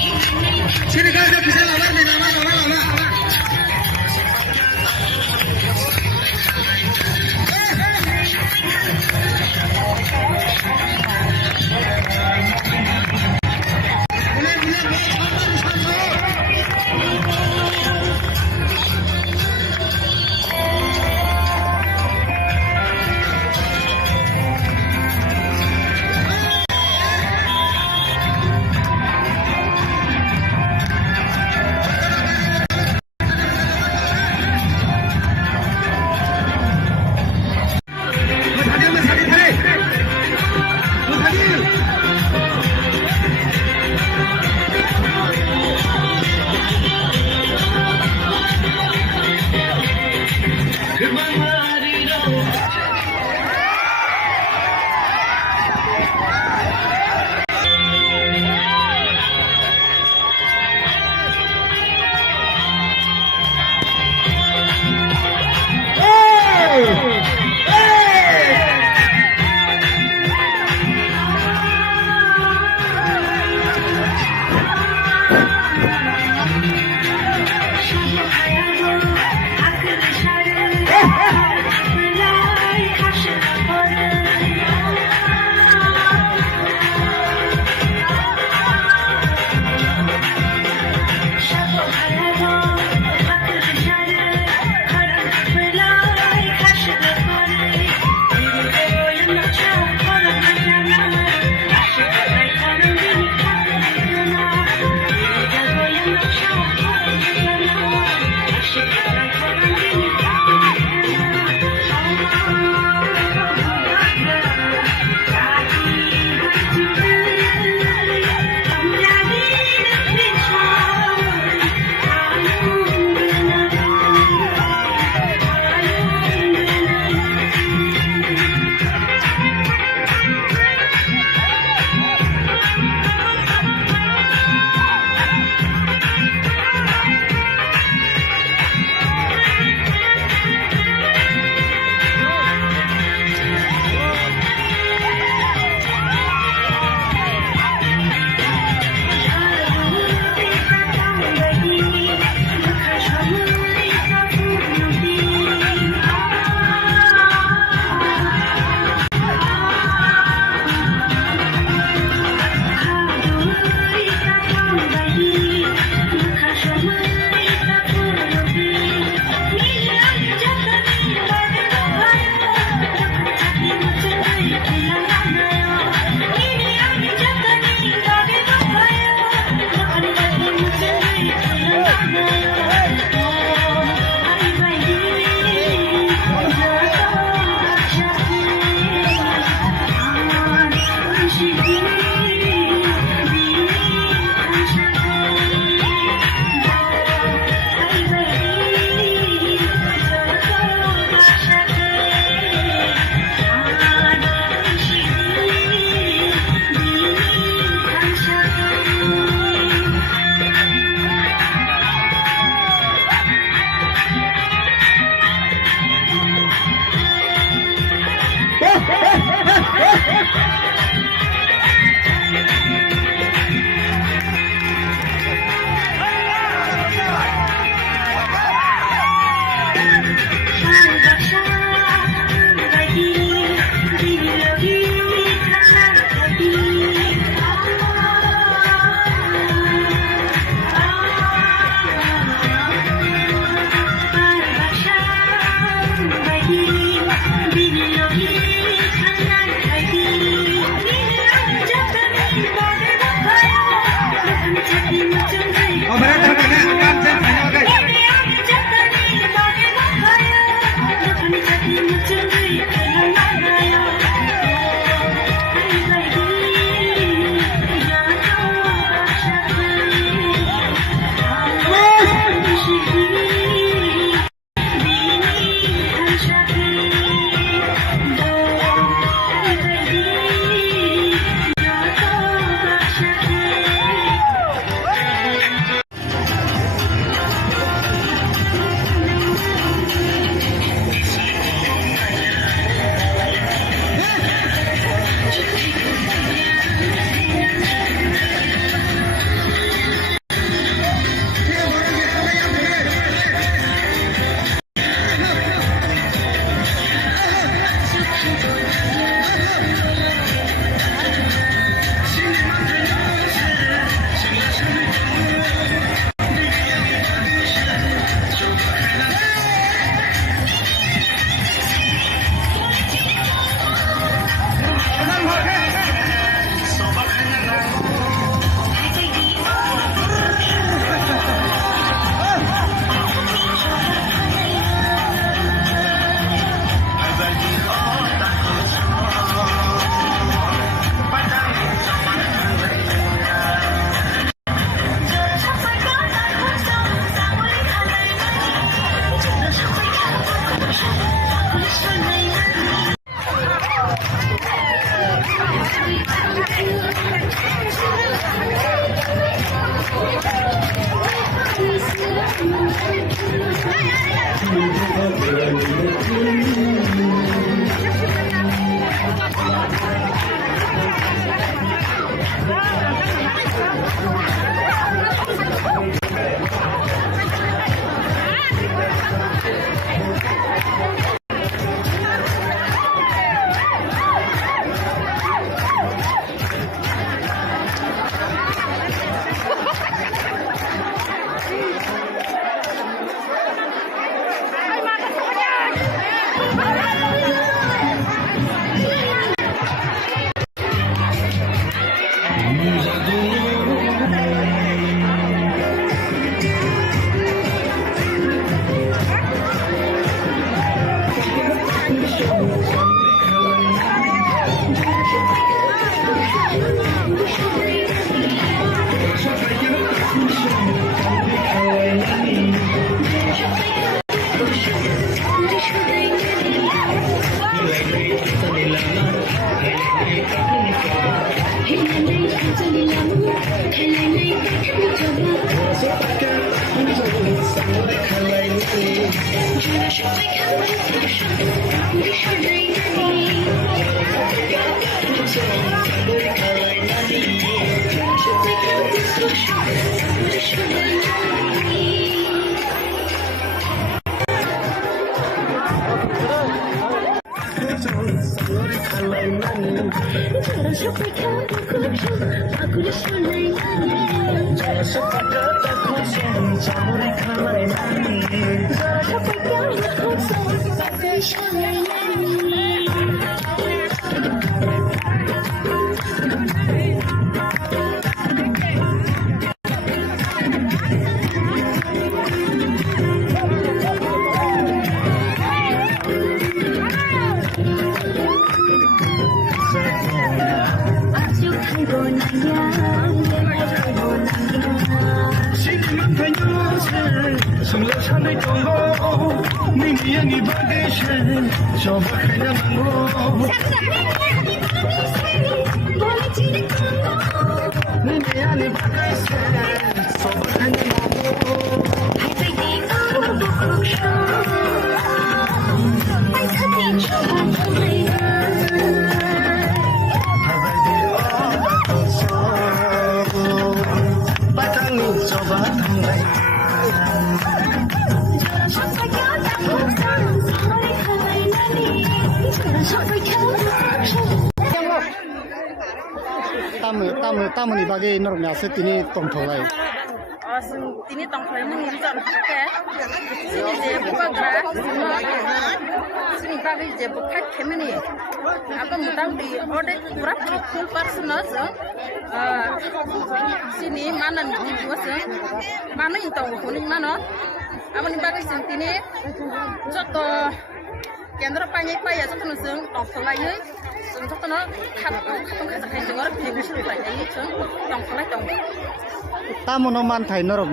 Sini guys, bisa lawan nih, lawan. Tamuni bagi nornya setini tongtolai. Ini tongkol ini ngincon ke sini je buka gerak sini bagi je buka kemini apa mutang di order kurang full personal sini mana nih bos mana yang tahu kuning mana apa nih bagi sini contoh kendra panjang payah contoh nusung tongkol lagi contoh no katong kayak dengar bisa panjang tongkol lagi Tamu man thai norok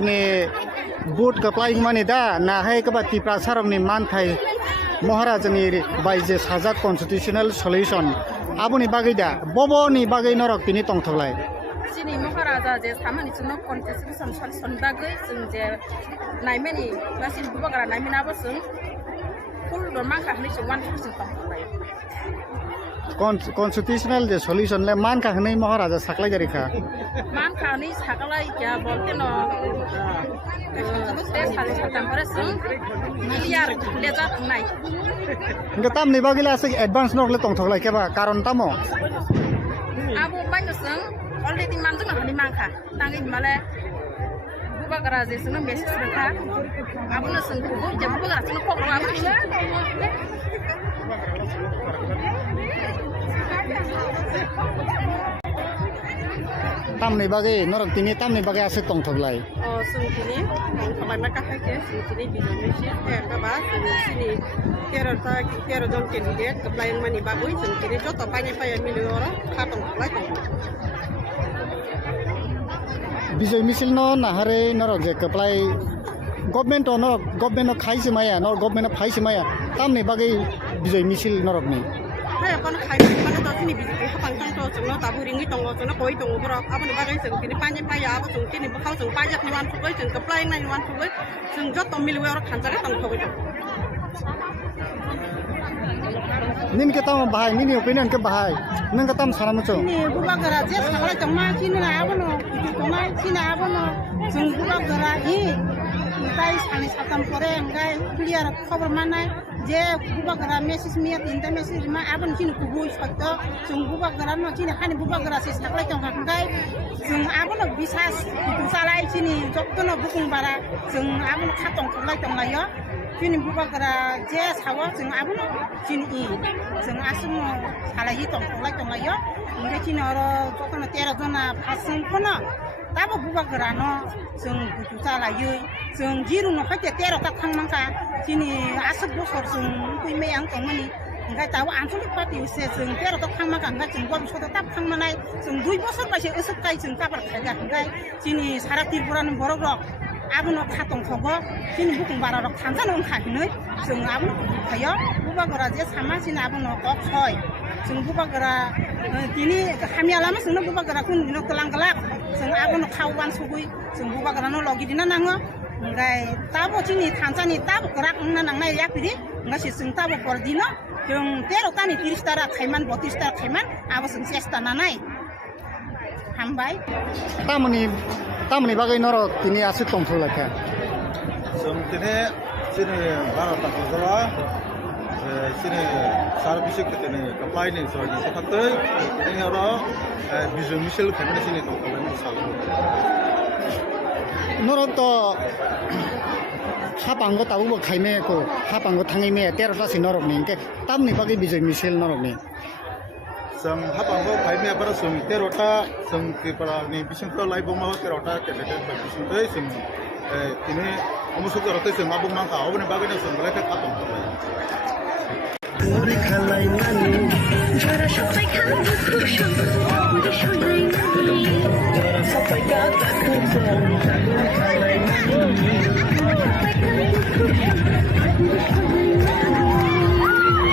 ni boot kaplai mani da na hai kabati prasarok ni man thai Maharaja ni baije sajak constitutional solution abuni bagai da bobo ni bagai norok tini tongtholai sini Maharaja je samani chuno constitution solution bagai sung je naimeni basin bubagara naimena basung full dormang khani sung 1% tongtholai constitutional je solution le man ka hnei Maharaja saklai jari kha man khani saklai kya bolte no te sale tampare sung miliar leza nai nge tam ni bagila se advance nok le tongtholai ke ba karon tamo abu banyo sung already man jung khani man kha tangi male bubagara je sung message rakha abu na sung je bubagara sung khok wa tamni bagai norok tini tamni bagai ase tongtholai sung tini tongtholai ma ka haike sung tini bijomeshi ka ba sini kero jon candidate kaplai mani babui sung tini joto panya miliora kha tongtholai bijoi misil no nahare norok je kaplai government no khai simaya nor government phai simaya tamni bagai bijoi misil norok ni Kaya kon khairi mana to sini bijiki hapang tang to jengno tabu ringi tongo jengno koi tongo bro aboni bagai jeng tini panye paya abo jeng tini bukhau jeng pajak ni wan phugoi jeng keplai nai wan phugoi jeng jot to milwe ora khanjare tang phugoi jeng nin ke tam bahai nin opinion ke bahai nang ke tam salam chu ini buba gara je saklai jengma sini na abono itu tomai sini abono jeng buba gara hi tai sani satam pore engai clear khabar manai je buba gara message miat inta message ma abon sini kubu sakto jeng buba gara no sini hani buba gara se saklai jeng hangai jeng abono bisas itu salai sini joktono bukung bara jeng abono khatong khlai jeng layo sini buba gara je sawa jeng abono sini i jeng asmo salai tong khlai jeng layo ngai sini oro joktono 13 jona pasung kono tabo buba gara no jeng buju salai jeng jiru no khate 13 ta thangmangka sini asuk bosor jeng kui meyang tongmani enggak tahu ansulik pati use jeng 13 ta thangmangka enggak jeng gwa bisoda tap thangmanai jeng 2 bosor baise esuk kai jeng kabar khaga enggak sini sara tirpuran borok abono khatong khogo sini bukung bararok thanjan on khahinoi jeng abono khayo buba gara je sama sini abono ok khoi jeng buba gara tini hamialama sunu buba gara kun dino telang-telak jeng abono khauwan sugui jeng buba gara no logi dina nango ngai tabo sini thanjani tabo gerak nang nangnai yakpidi ngai si jeng tabo pordino jeng 13 tani 30 tara khaiman 32 tara khaiman abo jeng 6 tana nai hambai tamni bagai norok tini asuk tongthulai ka tini sini barat tak jala sini sarvisik tini apply ni so ni sakatoi ini ora visual missile khamne sini tongthulai sal norok to hapang go tabu khaime ko hapang go thangai me 13 ta sin norok ni ke tamni bagai bijoi misil norok ni sang hapang go khaime para sung 13 ta sung ke para ni bising to lai boma 13 ta candidate ba bising toi sing tini omusuk rote sing abung mangka obne bagai na sung leke katong Kuri khalai nani jara sapai khan khushu kuri sholai nani jara sapai ka takhun kuri khalai nani sapai khan khushu kuri sholai nani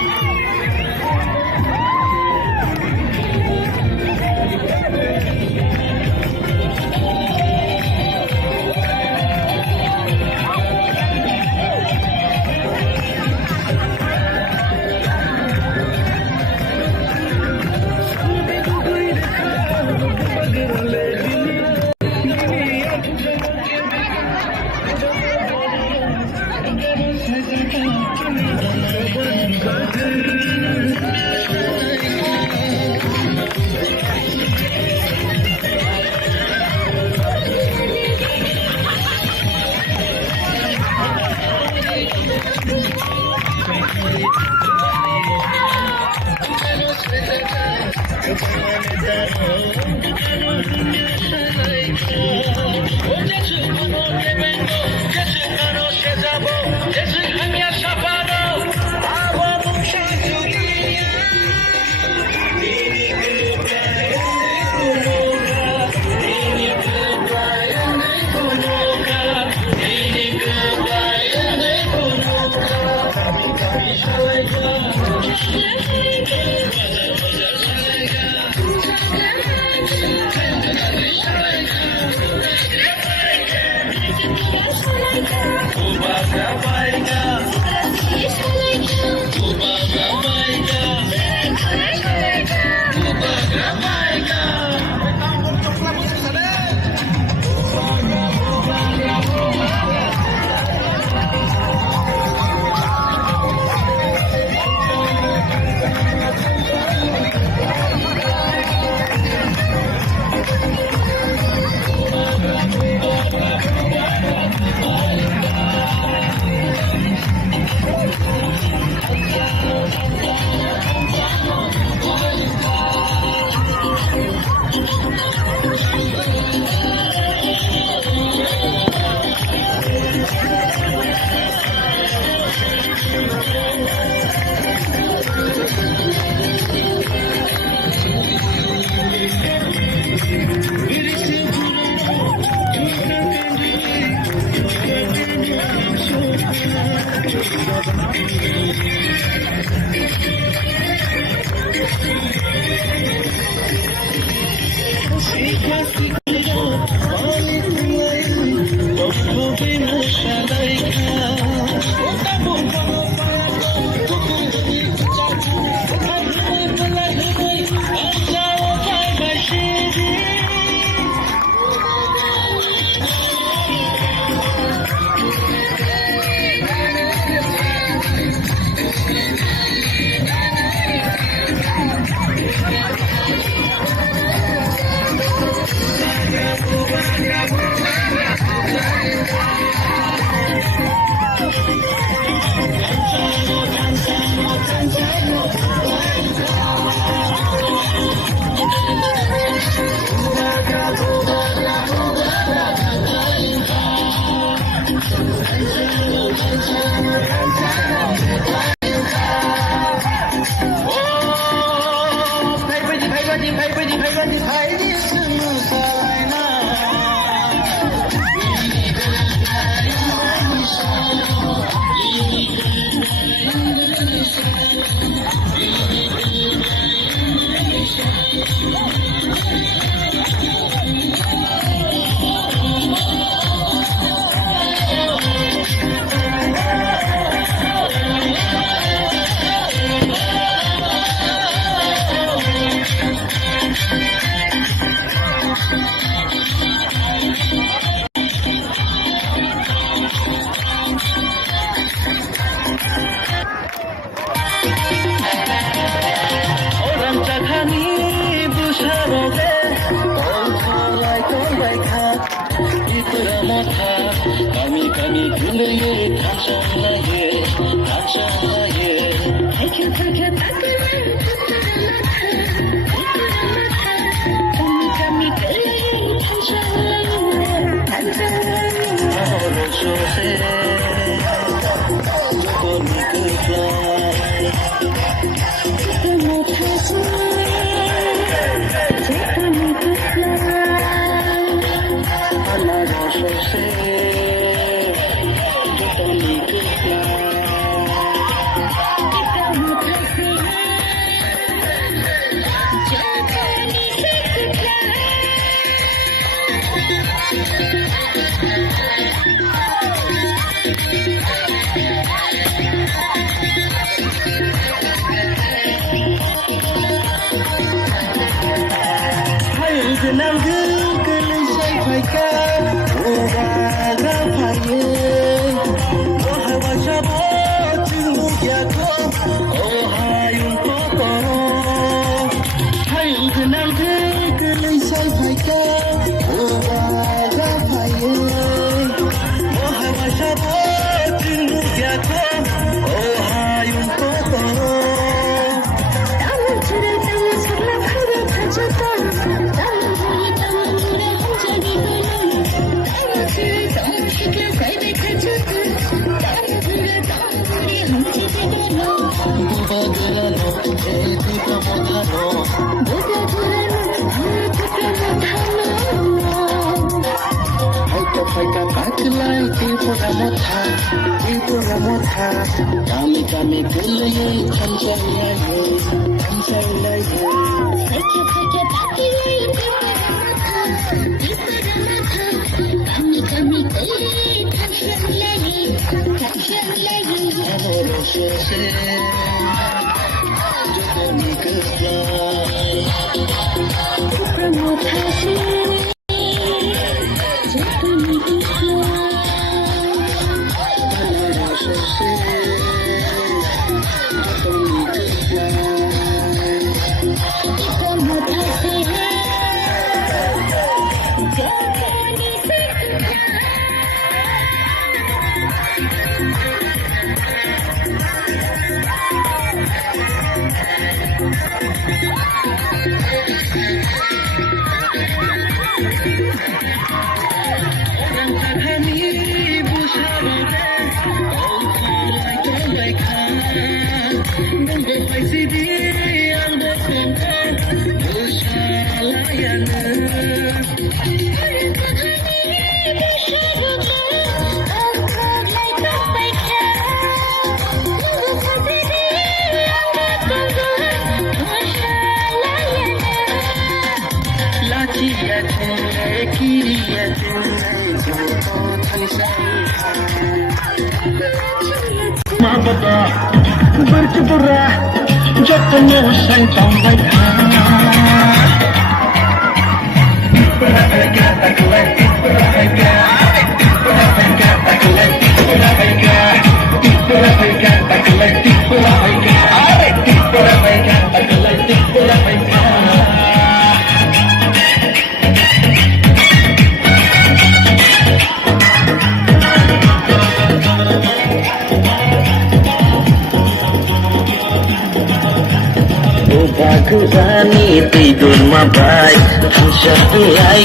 Rani tidur mabai Hamsa ulai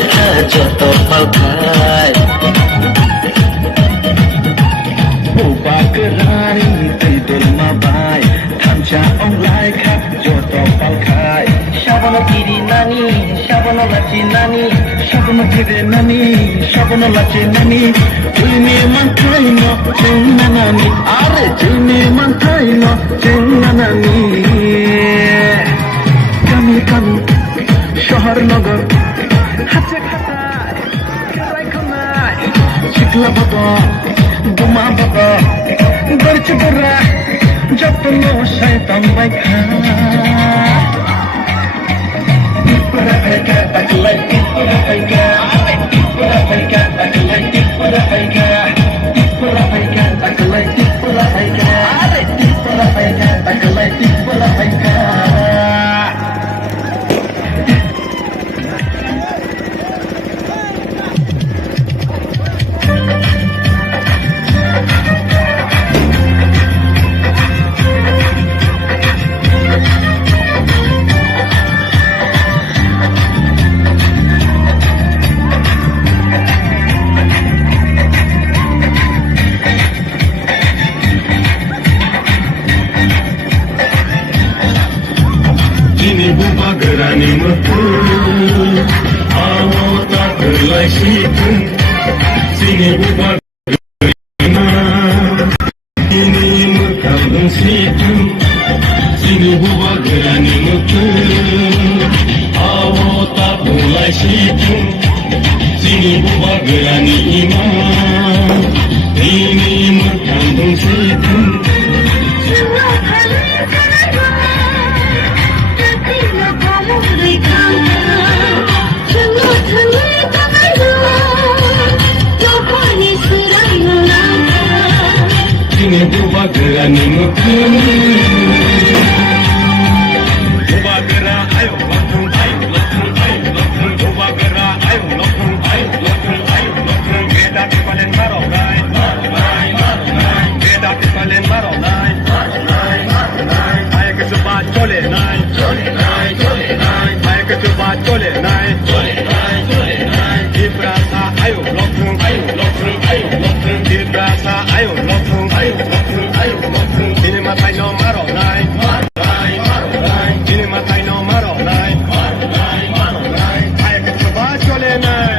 jatuh palkai Ubah kerani tidur mabai Hamsa ulai jatuh palkai Shabana kiri nani Shabana laci nani Shabana kiri nani Shabana laci nani Jilni mantai no Jilna nani Are jilni mantai no Jilna nani Kami শহর নগর হাতে খাতায় খেলায় খানায় শিখলা বত বোমা বত গরচ বরা যত্ন শয়তান বাইখা ইপরা ফাইকা তাকলাই ইপরা ফাইকা ইপরা ফাইকা তাকলাই ইপরা ফাইকা ইপরা ফাইকা তাকলাই ইপরা ফাইকা ইপরা ফাইকা তাকলাই ইপরা ফাইকা लाइसिथों जोंनि बुबा जोंनि मोखां गंसेथों जोंनि बुबा गोरानि मोखां आवता बुलाइसिथों जोंनि बुबा गोरानि इमान जोंनि मोखां गंसेथों जोंनि बुबा गोरानि मोखां बुबा गोरा आयौ लथों आयौ लथों आयौ लथों बुबा गोरा आयौ लथों आयौ लथों आयौ लथों बेदा बिफालेन मारावनाय बेदा बिफालेन मारावनाय आयके जुबा चलेनाय आयके जुबा चलेनाय दिब्रासा आयौ लथों आयौ लथों आयौ लथों दिब्रासा आयौ लथों Ini matai no maronai, ini matai no maronai. Ayo kita coba colenai.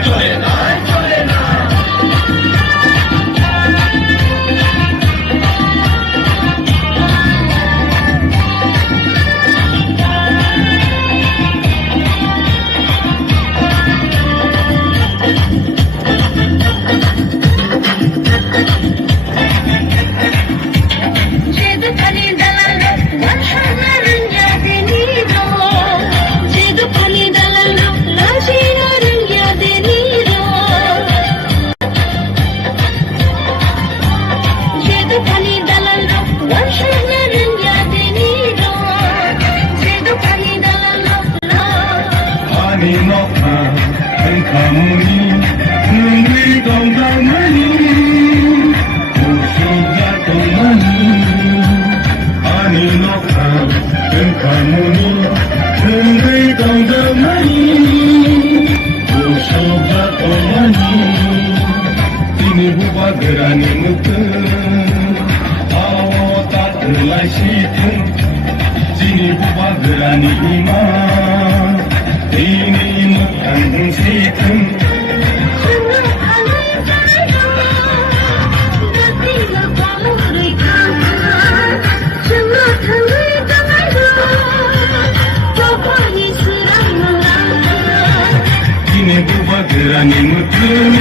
Gerani mutung, awata terlaisitung, sini buba gerani iman, ini mukan situng. Sini buba gerani mutung.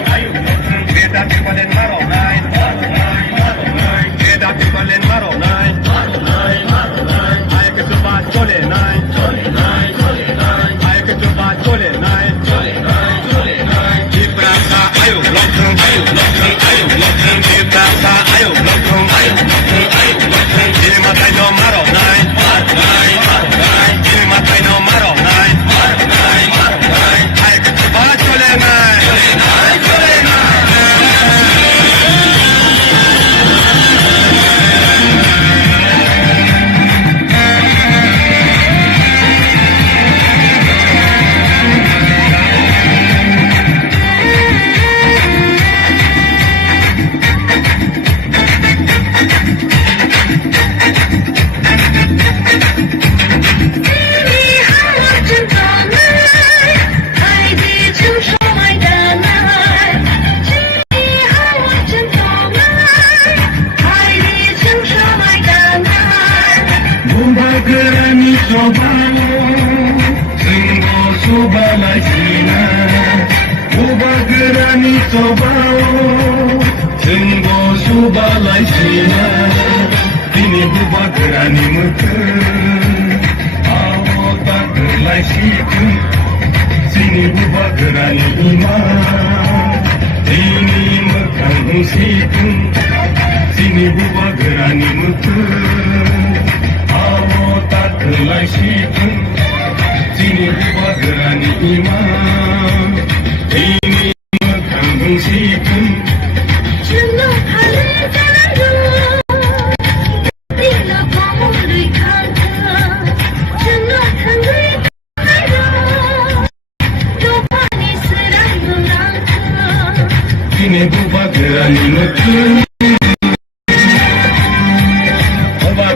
Ayo, beda beda maronai, beda beda maronai. Ayo kita coba colenai, ayo kita coba colenai. Dibrasa, ayo lotong, ayo lotong, ayo lotong. Dibrasa, ayo lotong, ayo lotong, ayo lotong. Ini matai no maronai, ini matai no maronai. Ayo kita coba colenai. Ini buba gerani mutung, awata terlaisitung, sini buba gerani iman, ini mekang gongsitung, sini buba gerani mutung, awata terlaisitung, sini buba gerani iman, ini mekang gongsitung. Ini buba gerani mutung, buba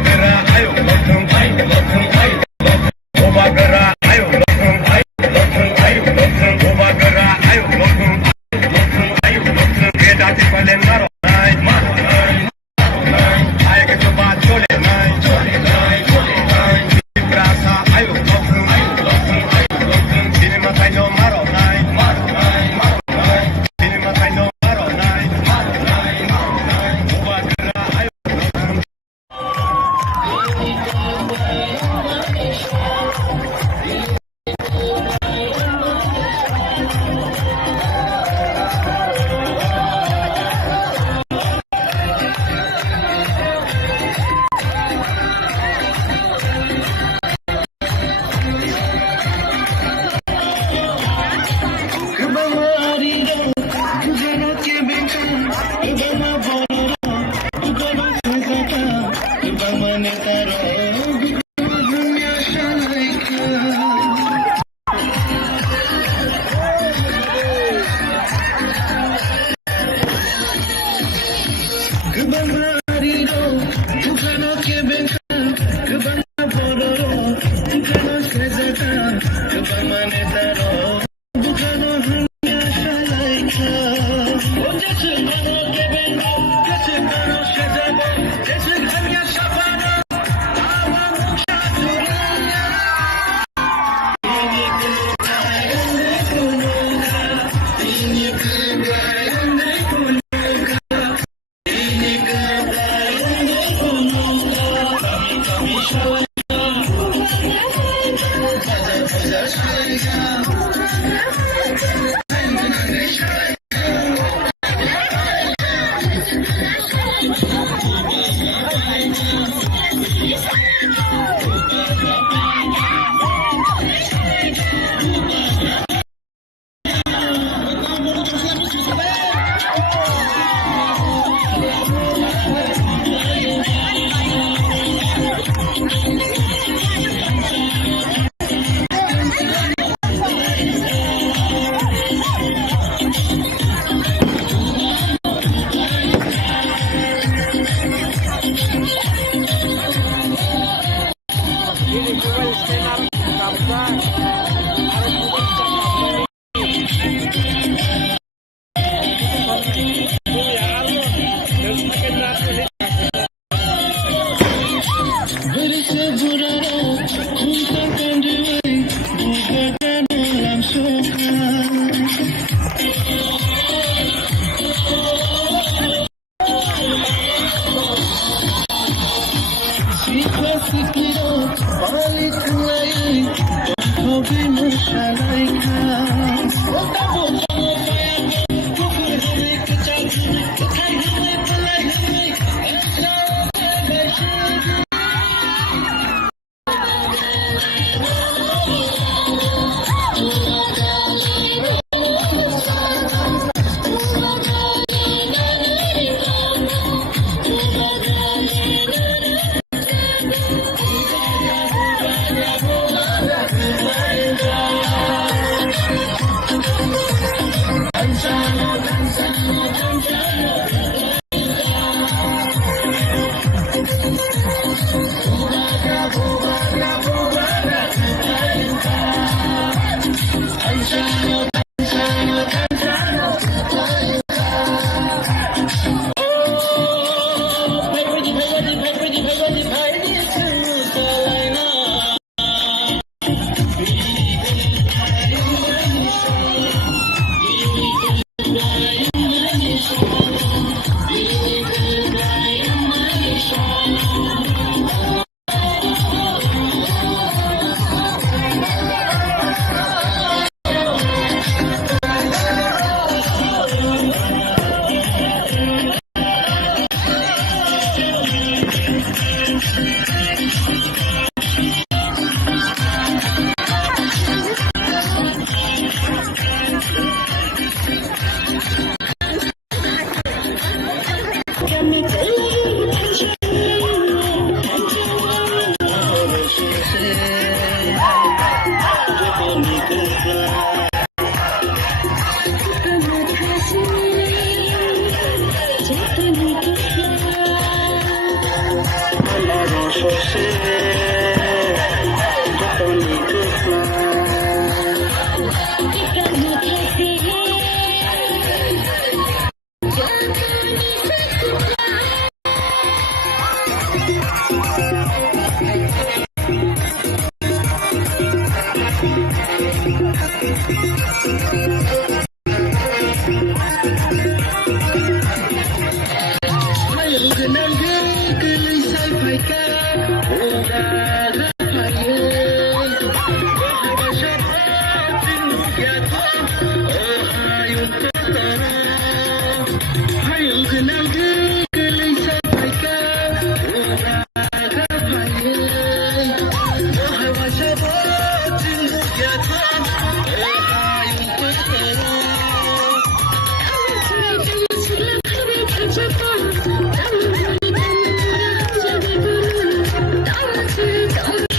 Don't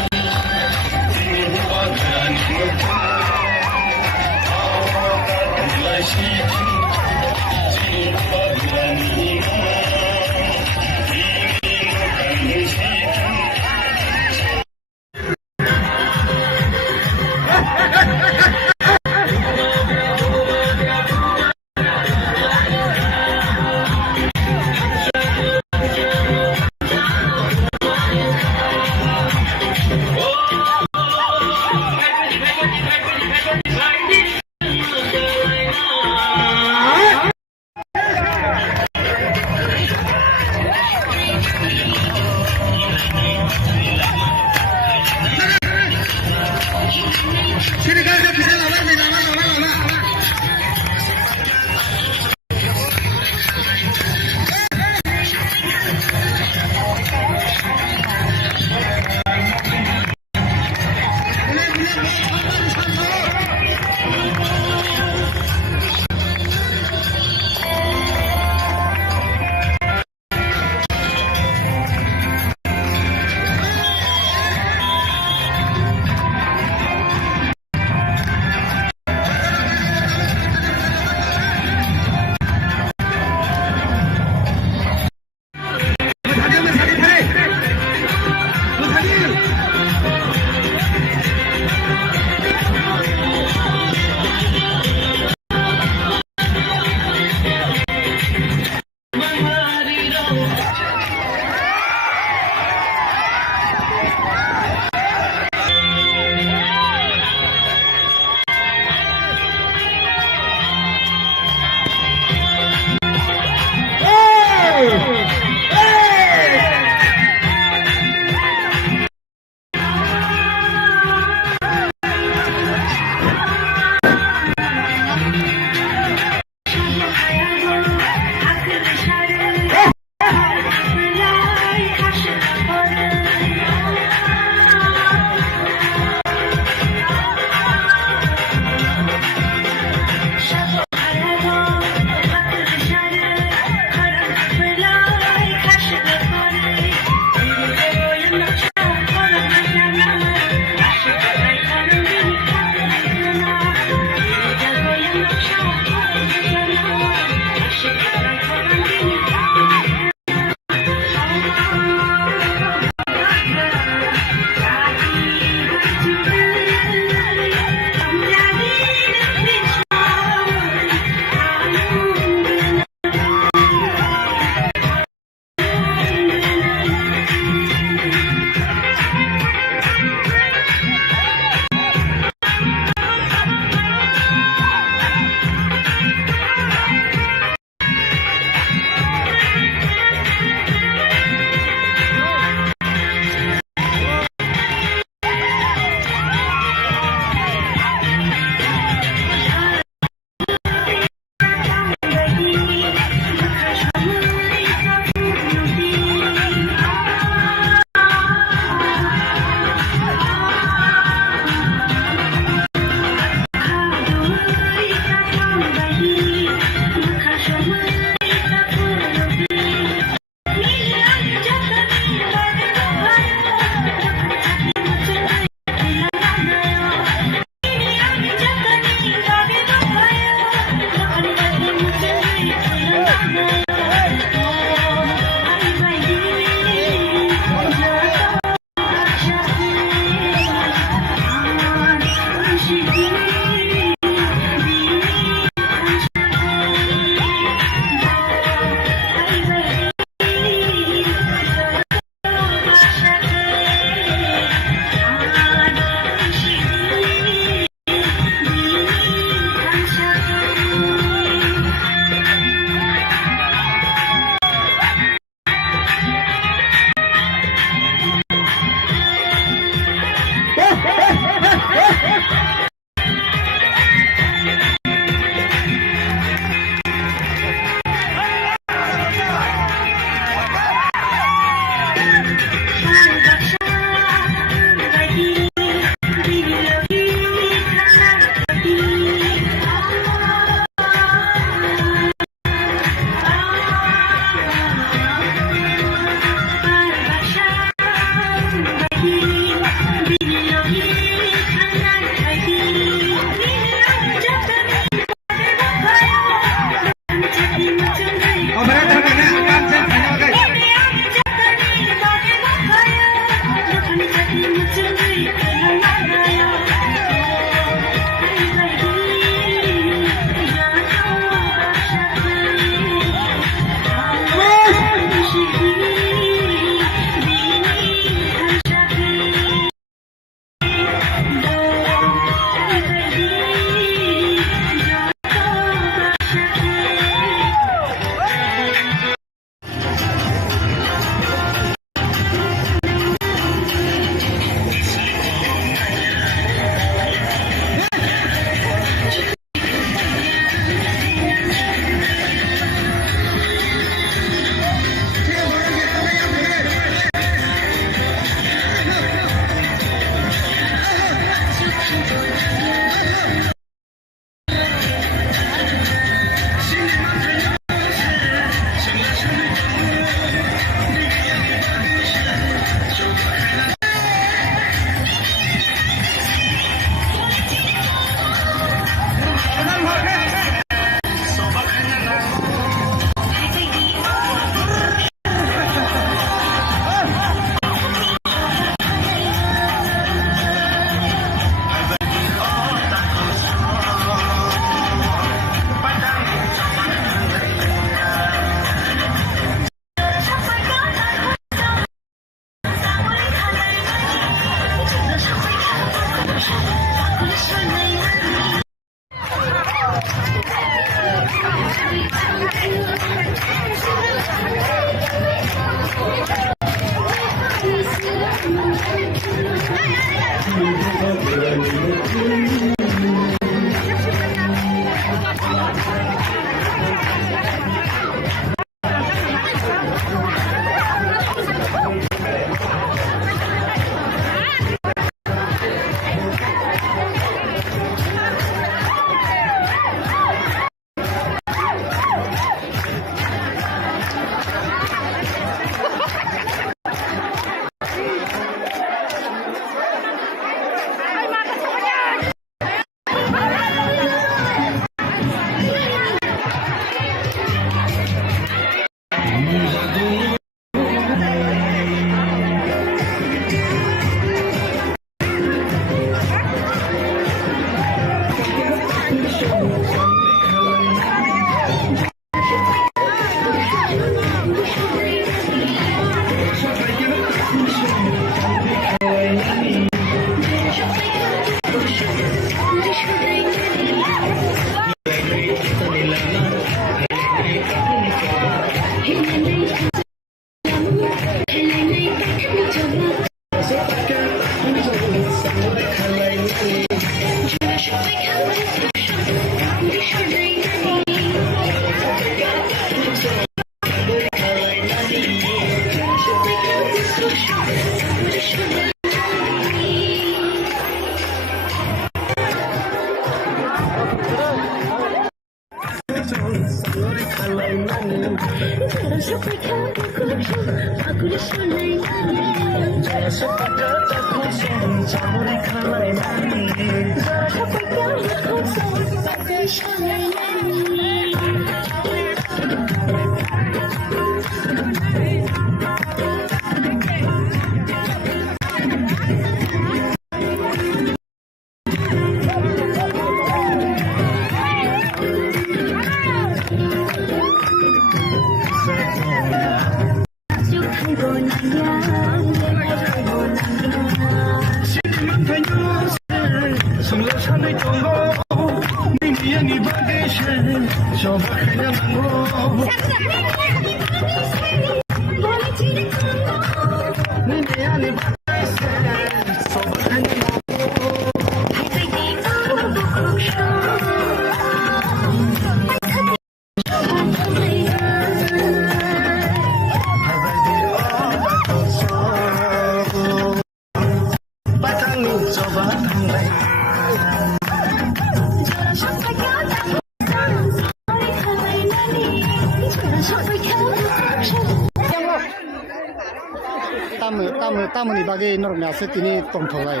Tamuni bagi norok ni ase tini tongtholai.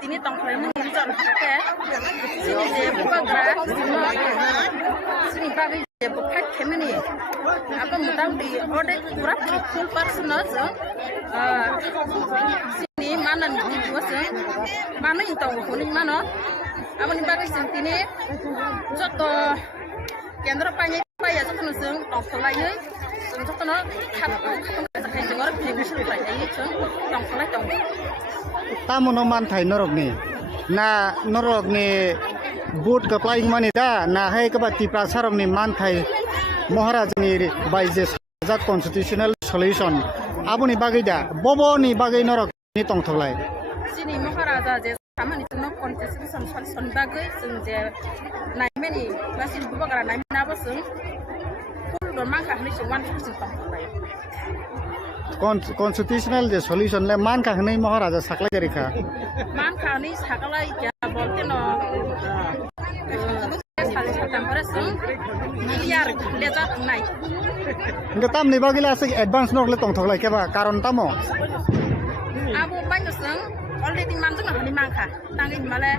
Tini tongtholai mun jon hake. Sini je bukagra, sini bagi je bukat kemini. Apa mutam di ode kurap full personal so. Sini mana ni was mana intong kuning mana. Apa ni bagi sini joto kendra panjai paya joto nusung tongtholai ye. Joto no khat jengor bisul lai ye chung tongtholai tong. Tamuno man thai norok ni boot kaplai mani da na hai ka bati prasaram ni man thai Maharaj ni baije sajak constitutional solution abuni bagai da bobo ni bagai norok ni tongtholai sini Maharaja je samani tuno constitution solution bagai sung je naimeni lasin bubagra naimena basung full do mangka ni sung 1% tongtholai constitutional je solution le man ka hnai Maharaja saklai gari kha man ka ni saklai ya bolte no sale satambre sung miliar leza nai nga tam ni bagila se advance nok le tongtholai ke ba karon tamo abu banyak sung already man tu nak ni mangka tangi male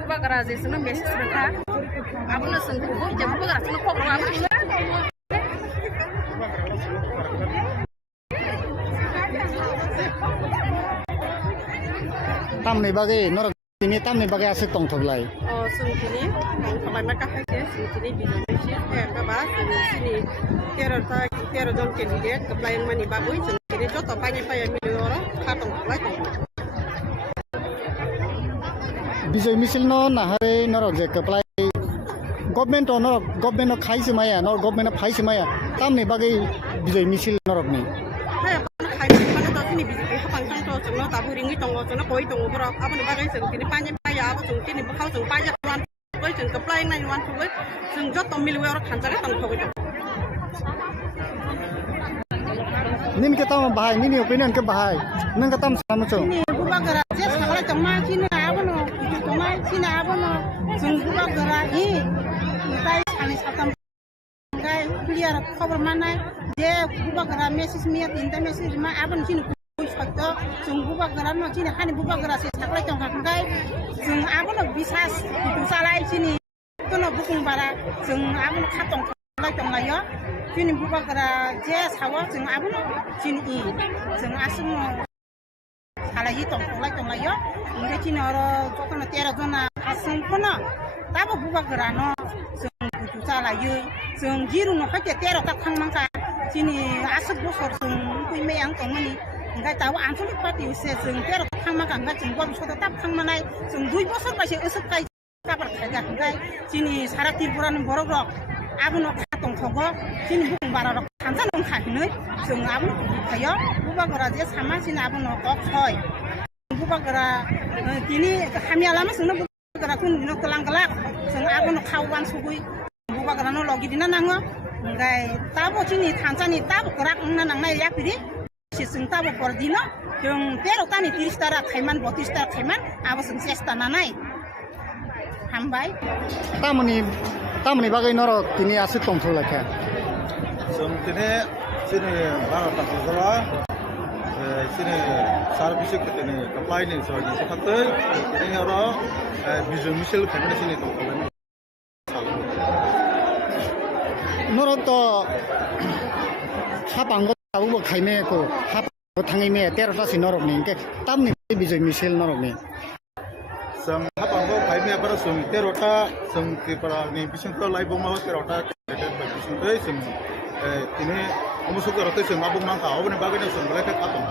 bubagra je sung message rekha abu na sung ko je bubagra sung ko abu ni tamni bagai norok ini tamni bagai ase tongtholai sung kini tongtholai maka haje sung kini bisa ka ba sini tero jon candidate keplayan mani bagui sung kini joto panya milioro ka tongtholai bijay misil no nahare norok je keplai government norok government no khai semaya norok government phai semaya tamni bagai bijay misil norok ni hai khai mana to sini bisa hapang sang to जोंनो दाबो रिङै दङ जोंनो गय दङ बरफ आबोनि बागै जों दिनै पानि पाया आबो जों दिनै बखाव जों पाया नुवान गय जों कप्लाय नाय नुवान थुगै जों जत मिलुवे आरो खानजारे दंथ'गै दं nin ke tam bahai nin opinion ke bahai nang ke tam sama chu ini buba gara je sakala jama kini abono jama kini abono जों buba gara i tai sani satam gai clear खबर मानाय जे buba gara message मिया tinta message ma abon kini sakto जों buba gara no kini hani buba gara se sakala jama gai जों abono bisas salai kini kono bukung bara जों abono khatong lai tong layo kini buba gara je sawa जों abono kini जों asung salai tong layo ngai kini oro kono tera jona asung kono tabo buba gara no जों butu salayo जों jiru no khate tera ta khangmangka kini asuk bosor जों kui meyang tongmani ngai tawo ansulik pati se जों tera khangmangka ngai जों gwa soda tap khangmanai जों 2 bosor base usuk kai kabar khaga ngai kini sara tirpura ni borok rok abono khatong thogo kini bukung bara rok khansa nong khahinoi जों abono khayo buba gara je sama sini abono kok khoi buba gara kini khamia lama sunu buba gara kun dino kelang-kelak जों abono khawan sugui buba gara no logi dina nango ngai tabo kini thansani tabo kerak na nangnai yakpiri जों tabo pordino जों tero tani 30 tara khaiman 32 tara khaiman abo जों sesta nanai hambai tamoni bagai norok tini asik tongthok lakha जों दिनै जोंनि भारत हादराव जोंनि service दिनै एप्लाइनि सोरनि थाखाय दिनै आरो बिजन मिसेल फेमिलिनि दंखायो norok to hapango tawo khaime ko hap thangai me 13 ta si norok ni ke tamni bijay misil norok ni जों हाबांगो फाइमे बार जों 13 ता जों त्रिपुरानि बिसिंखौ लाइबमा 13 ता कैडेट बाय बिसिंखै जों दिनै अमुसुक रते जों आबुं नांखा अबनि बागैनो जों लाइखै खातम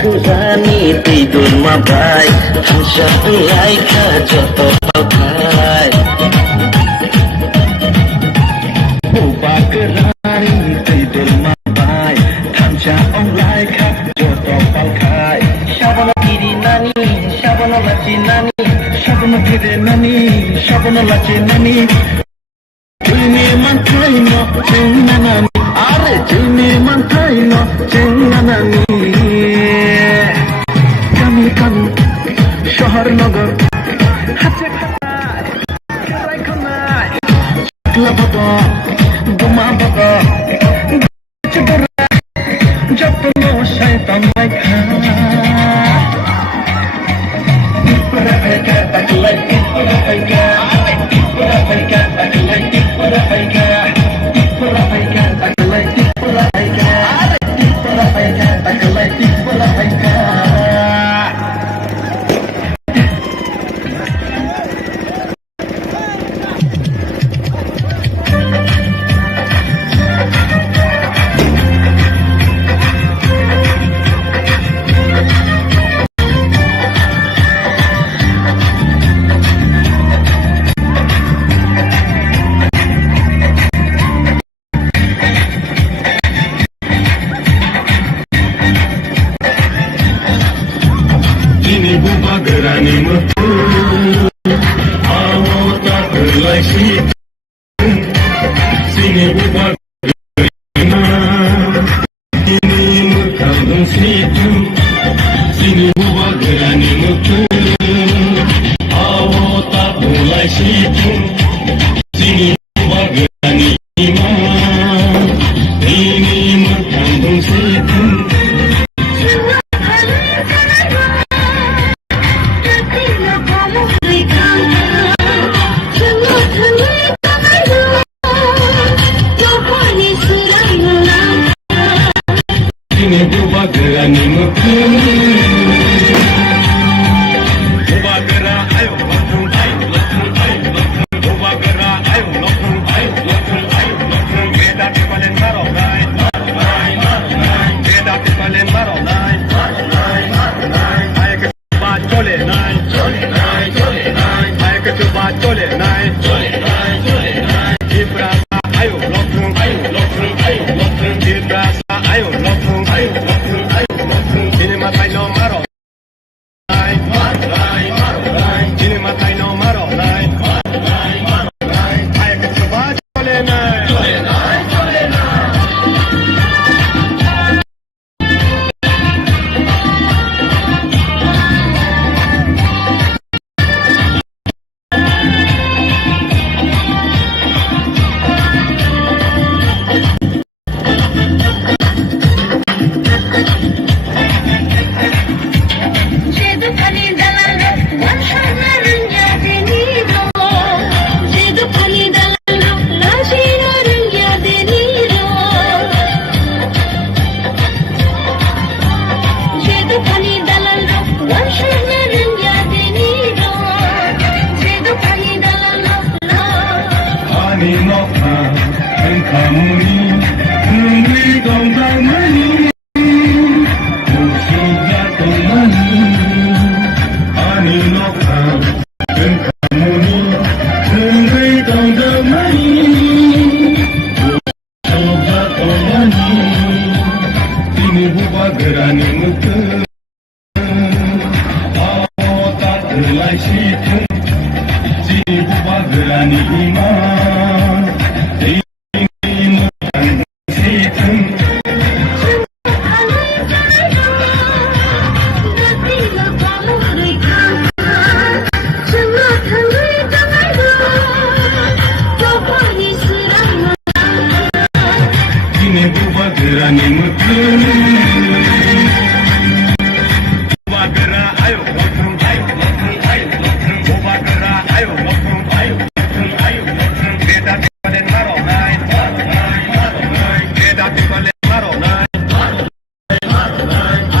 Kurani tidur mabai Hamsa tulai joto palkai Buba kerani tidur mabai Hamsa onglai joto palkai Shabono kiri nani, shabono laci nani Shabono kiri nani, shabono laci nani Jini mantai no jenna nani Are jini mantai no jenna nani Kami শহর নগর হাতে খানায় খেলাই খানায় চাকলা বত বোমা বত যত্ন শয়তান মাইখা টিপরা ফাইকা তাকলাই টিপরা ফাইকা টিপরা ফাইকা তাকলাই টিপরা ফাইকা টিপরা ফাইকা তাকলাই টিপরা ফাইকা টিপরা ফাইকা তাকলাই টিপরা ফাইকা iman ini mutan situng kini buba gerani mutun buba gera ayo mutun ayo buba gera ayo mutun ayo beda balen maro nai beda balen maro nai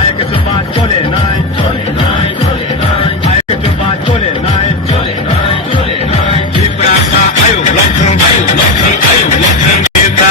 ayo ke coba chole nai ayo ke coba chole nai ibrasa ayo mutun ayo beda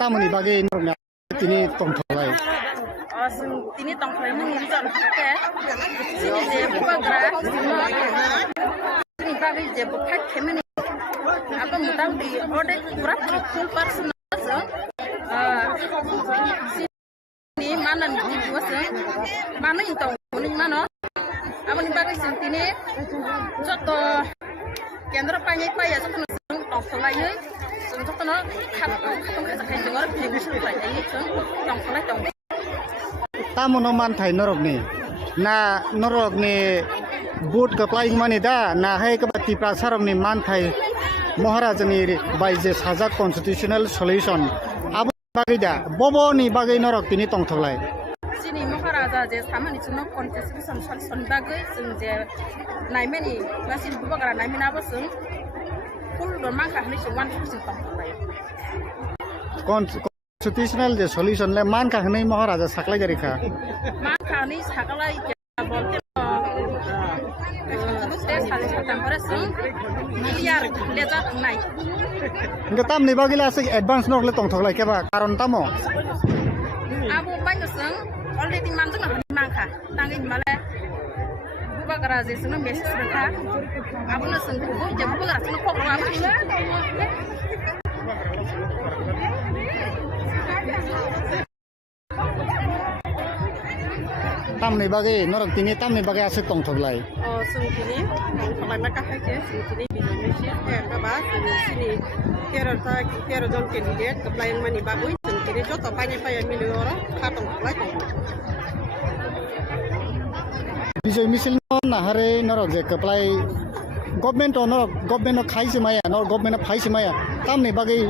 तामोनि बागै नरना तिनि तंथलाय Sini tong kau yang ini jangan pakai. Sini je buka gerak, sini bagi je buka kemana. Apa mutang di order kurang full person so. Sini mana ni kuasa, mana yang tong kuning mana. Apa ni bagi sini joto kendra panjang payah joto nusung tong selai. Joto no katong kasakai dengar pilih musuh payah ini tong selai tong. तामुनो मान Thai नरकनि ना नरकनि बुट कप्लाइं मानि दा ना हाय कबाति प्रासारमनि मान Thai महाराजानि बायजे साजा constitutional solution आबो बागै दा बबोनि बागै नरक तिनि तंथलाय Sini महाराजा जे सामानि जुनो कन्स्टिट्यूशन सल्यूशन बागै जों जे नायमेनि गासिन बुबाग्रा नायमेनाबो जों फुल माखा हनै जों 1% तंथलाय constitutional the solution le man ka hnei maharaja saklai jarikha man ka hnei saklai bolte te sale satam pare sung clear leza nai inga tamni bagila se advance nok le tongthoklai keba karon tamo abu banyo sung already man jung man ka tangi male bubagara je sung message rakha abu na sung ko je bubagara sung ko ko abu tamni bagai norok tini tamni bagai ase tongthoklai sung tini tongthoklai ma ka haike sung tini binomeshi ka ba sini kero jon candidate apply mani bagui sung tini joto paya milioro ka tongthoklai bijay misil na hare norok je apply government norok government khaise maya nor government phaise maya tamni bagai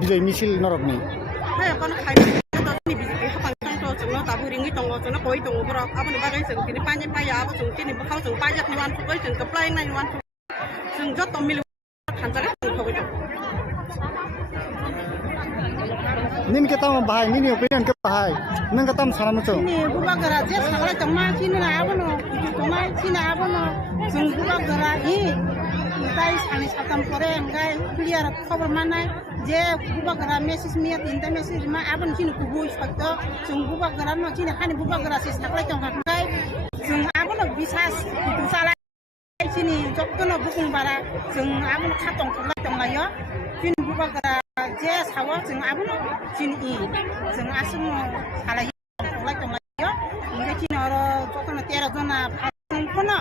bijay misil norok ni hai kon khai tabu ringi tong lo chona koi tong bro apa ni bagai sung tini panya paya apa sung tini bakau sung pajak ni wan koi sung apply nai wan sung jot tong milu kan jaga koi tong nin ke tam bahai nin opinion ke bahai nang ka tam saram cho ni bubagara je saglai tong ma chini na abono tong ma chini abono sung bubagara hi tai sani satam pore engai clear cover manai je bubagara message mi tinta message ma abon chini kubu fakto sung bubagara no chini hani bubagara si saklai tong hakai sung abono bisas sala chini joktono bukung bara sung abono khatong tholai tong layo chini bubagara je sawa sung abono chini i sung asung salai tholai tong layo nge chini oro joktono 13 jona sung kono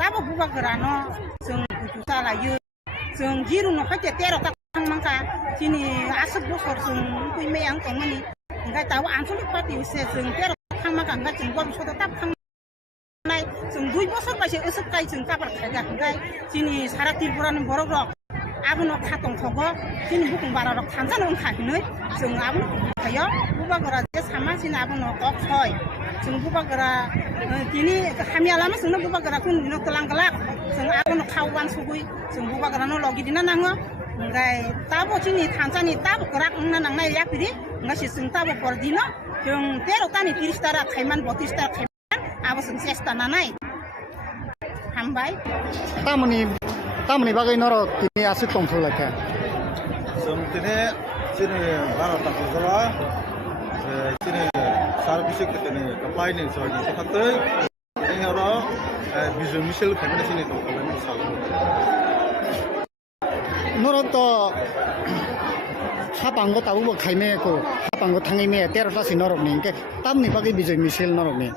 tabo bubagara no sung salayo sung jiru no khate 13 ta mangka sini asuk bosor sung kui meyang tong mani ngai tahu ansuli pati se sung 13 thang mangka ngai sung bom so tap thang nai sung 2 bosor ba se usuk kai sung kabar khaga ngai sini sara tirpuran borok rok abon khatong thogo tin bukung bara rok thanjan on khahinoi jung abon khayo bubagara je sama sin abon kok khoi jung bubagara tini khamia lama jung bubagara kun dino telang gelak jung abon khawan sugui jung bubagara no logi dina nango ngai tabo chini thanjani tabo gerak na nangnai yakri ngasi jung tabo por dino jung tero tani 30 tara khaiman 32 tara khaiman abo jung chesta nanai hambai tamni bagai norok tini asik tongtholai ka जों दिनै जोंनि भारत हादराव जोंनि service दिनै एप्लाइनि सरनि थाखाय जोंनियाव Biju micelle खायमानि जोंनि दंखालायनो सानो norok to hapango tabu khaime ko hapango thangai me 13 ta sin norok ni ke tamni bagai bijay misil norok ni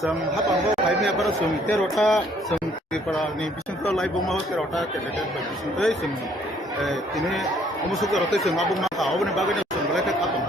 जों हाबांगो खायमे आबाद जों 13टा जों त्रिपुरानि बिसिंफ्राव लाइबोमा 13टा केन्डिडेट बायदिसिंदै जों दिनै अमुसुकरते जों आबुमा हावनि बागैनो जों लायखै खालाम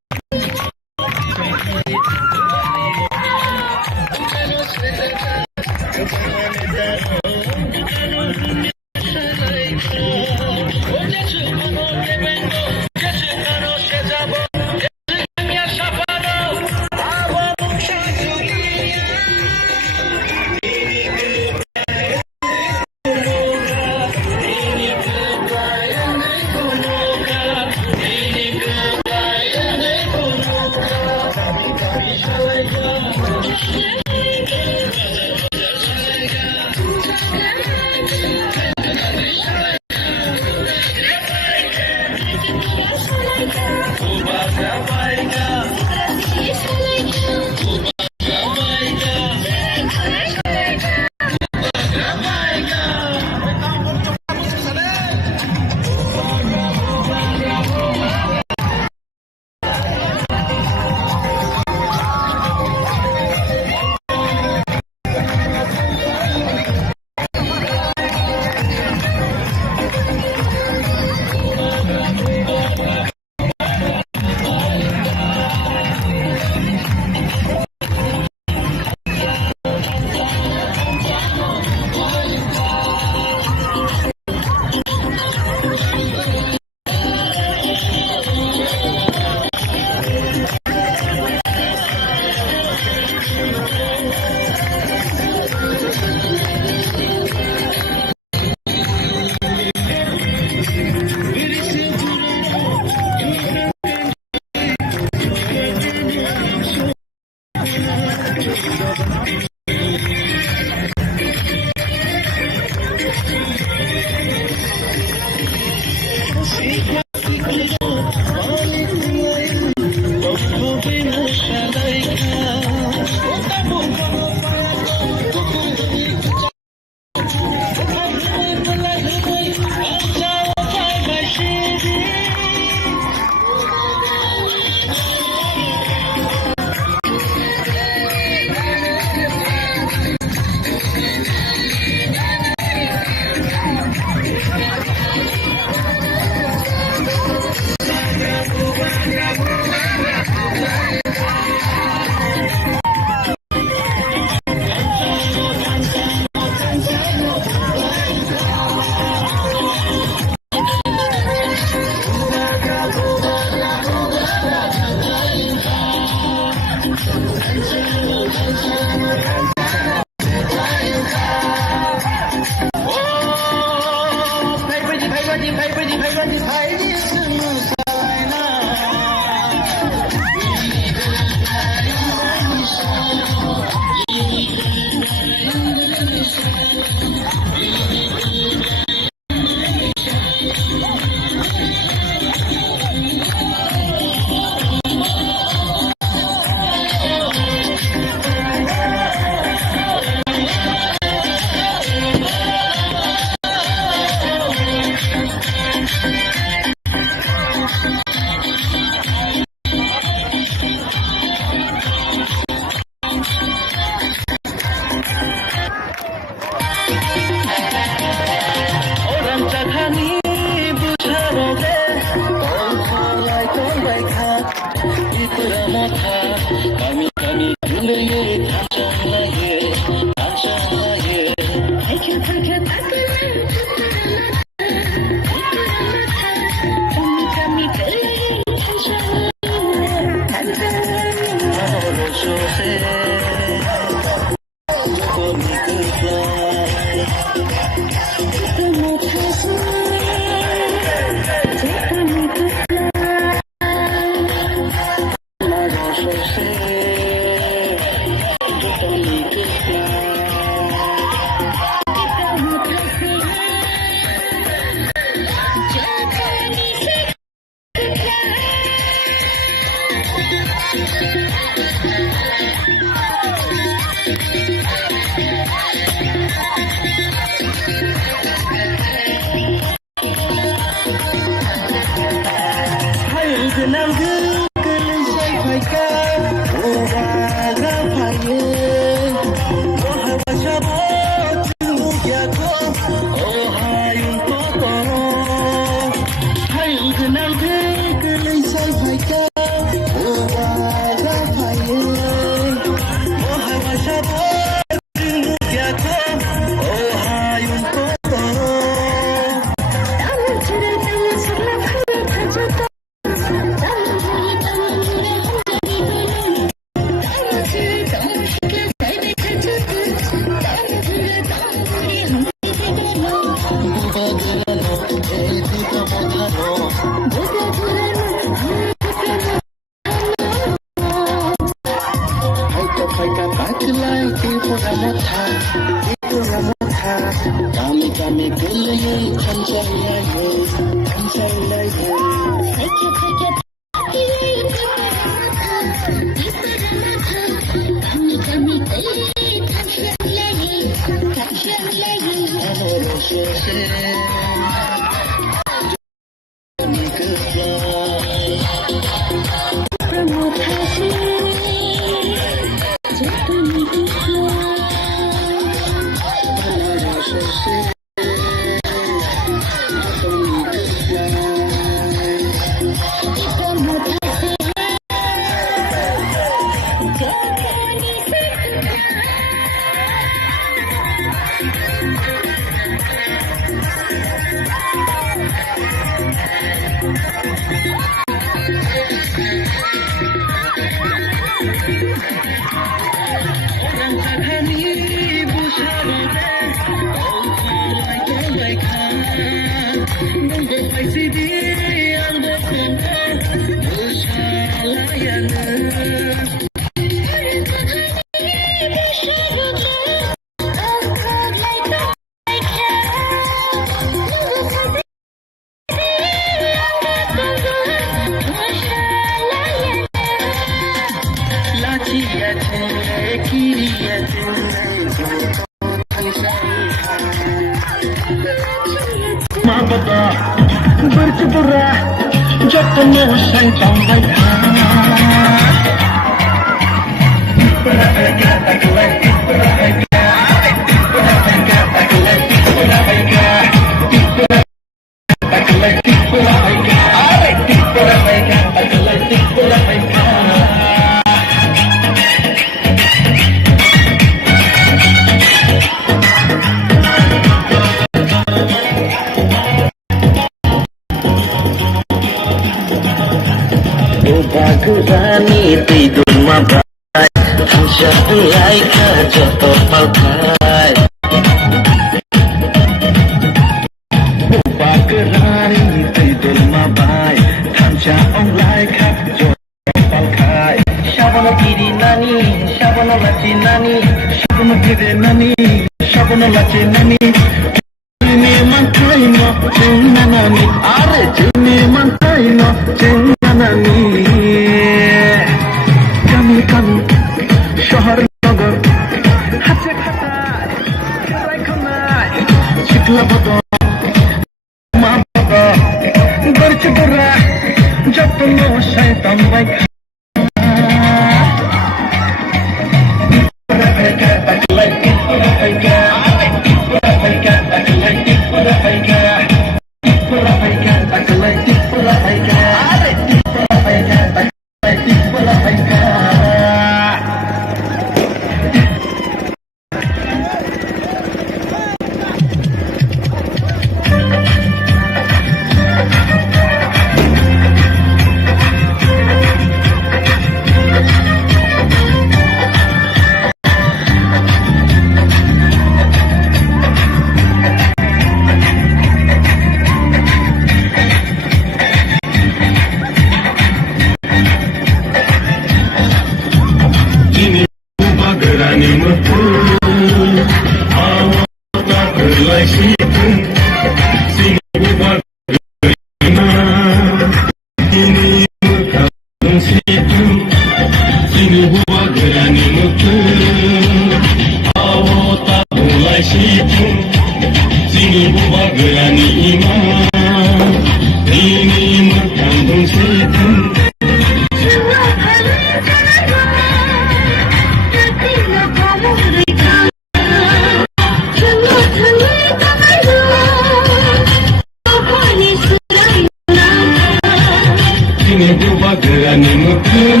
Sini buba gerani mukun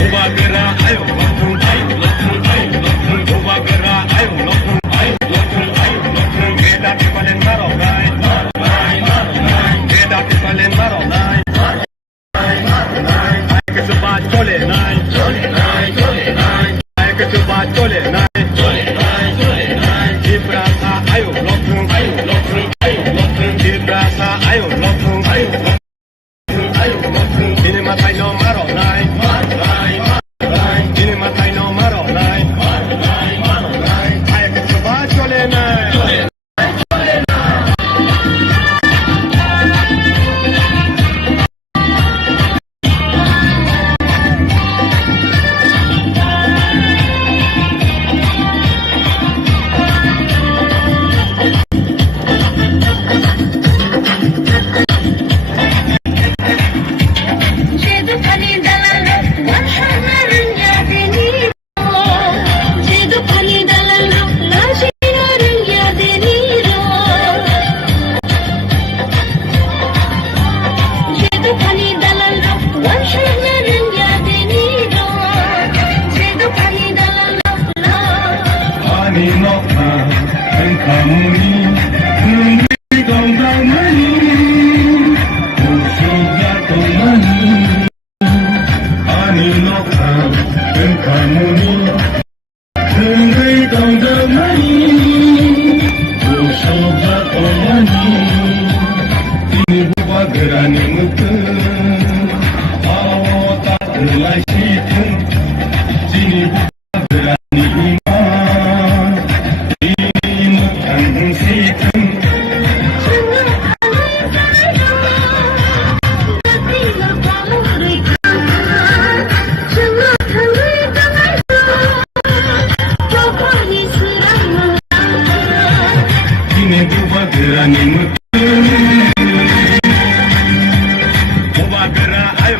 Buba gera ayo lokun Buba gera ayo lokun Beda kepalen maro nai Beda kepalen maro nai Ay ke sobat chole nai Ay ke sobat chole nai Ibrasa ayo lokun Ibrasa ayo lokun Ini matai no maro nai Ini matai no maro nai Ay ke sobat chole nai Ayo,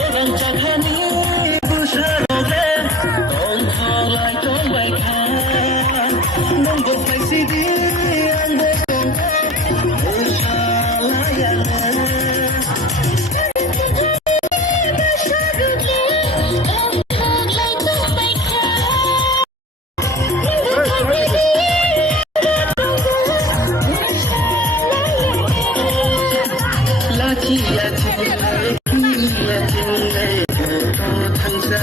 Orang cakani busarole Tong tolai tong baikan Nunggu faisidi ande Ushalayana Laki ya cintai ya cintai Oh tangsa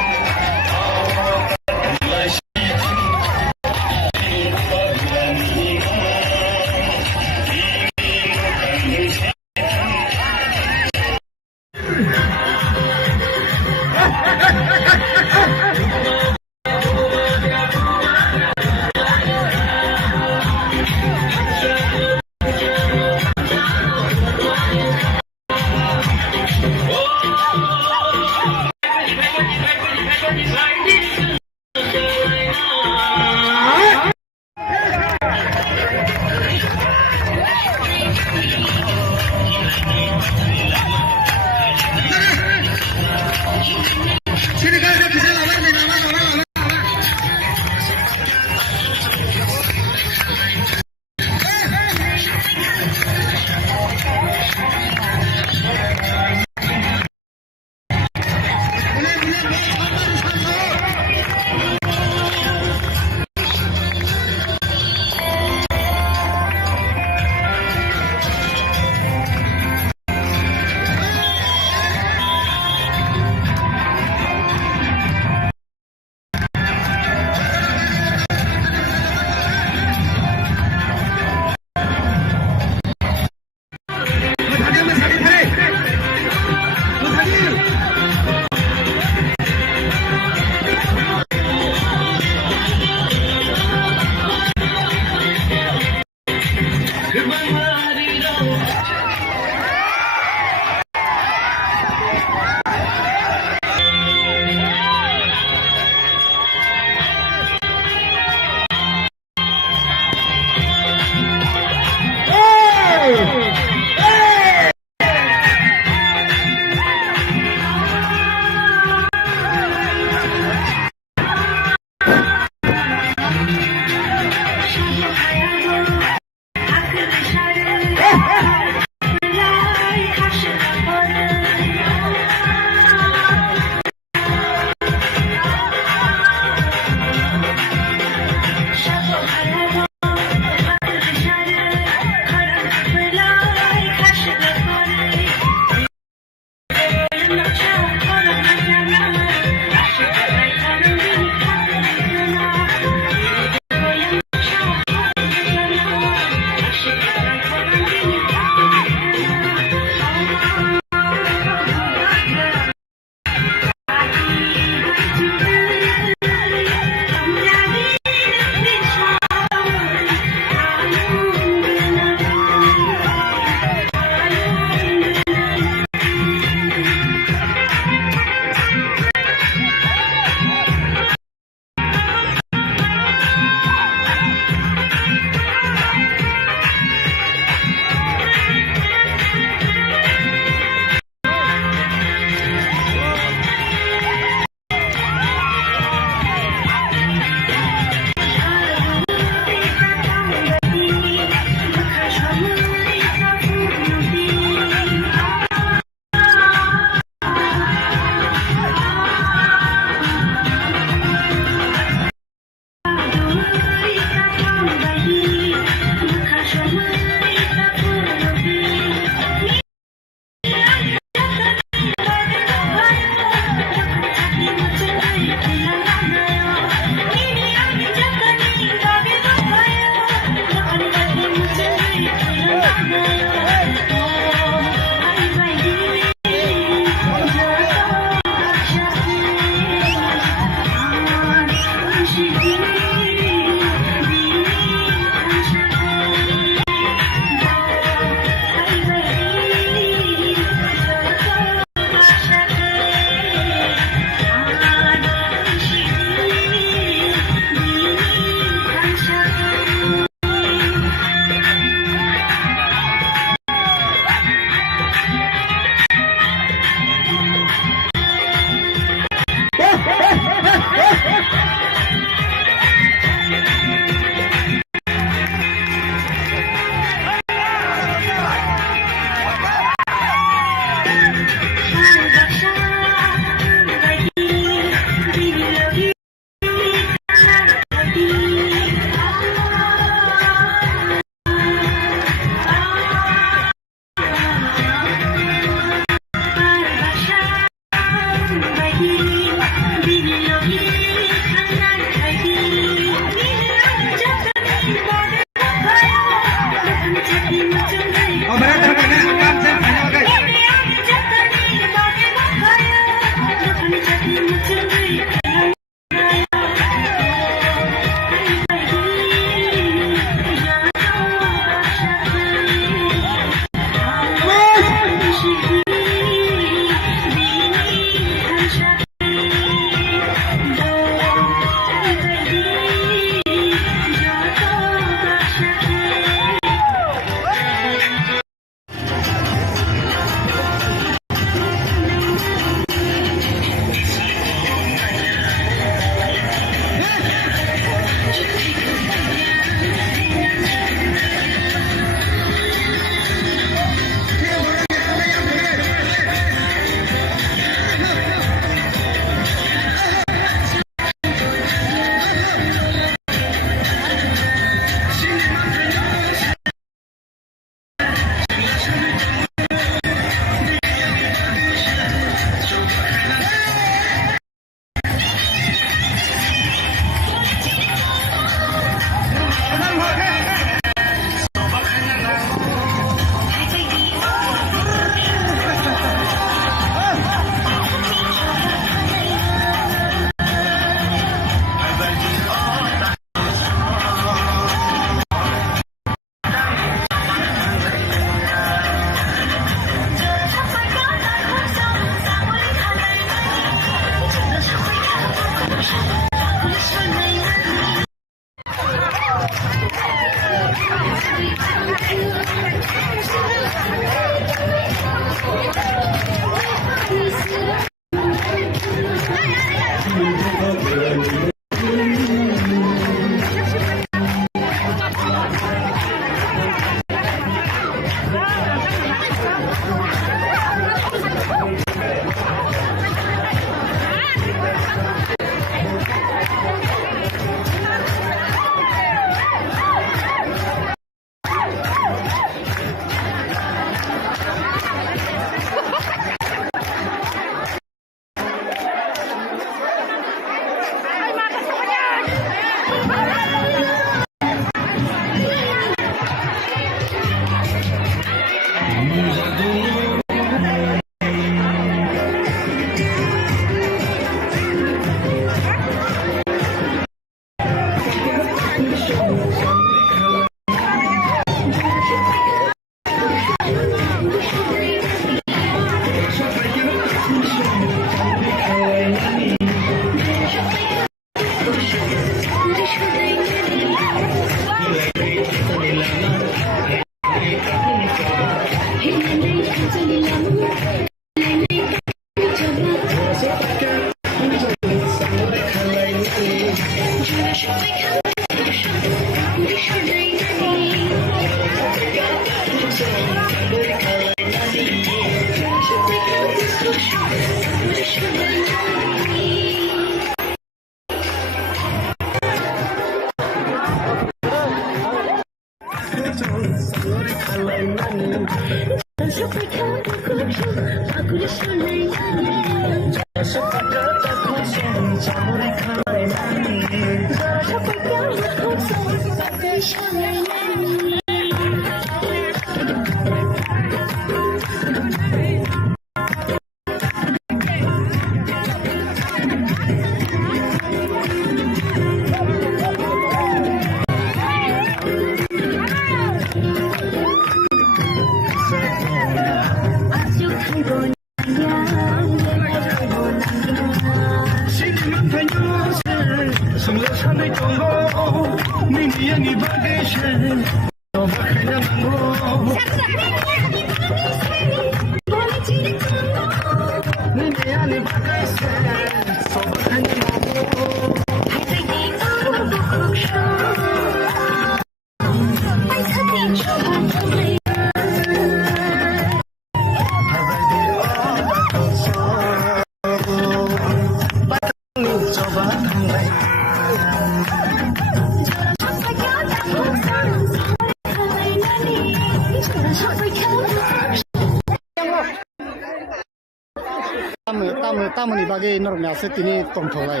तामुनि बागै नरनासो तिनि तंथलाय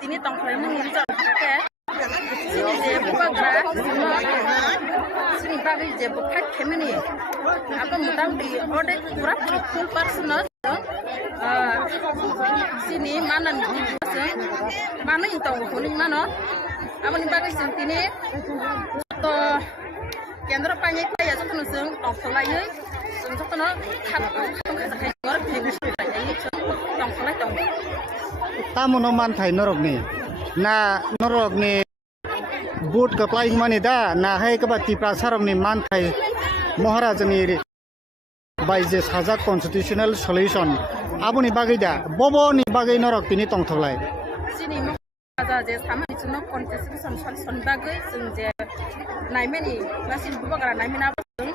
तिनी तंखलाय मुनि जर के सिनि जे बुबाग्रा सिनि बागै जे बुखाय खेमनि आबो मुदांदि अडे पुरा फुल पर्सन सिनि मानन दिसो मानो इंताव होनि मानो आबोनि बागै जों तिनी तो केन्द्र पाइनाय पाया जखन जों तंखलायै जों जखन तामुनो मानथाय नरकनि ना नरकनि बुट कप्लाइं माने दा ना है कबाति प्रासारमनि मानथाय महाराजनि बायजे साजा कन्स्टिट्यूशनल सल्यूशन आबुनि बागै दा बबनि बागै नरक तिनि तंथलाय सिनि महाराजा जे सामानि जुन कन्स्टिट्यूशन सल्यूशन बागै जों जे नायमेनि गासिन बुबाग्रा नायमेना जों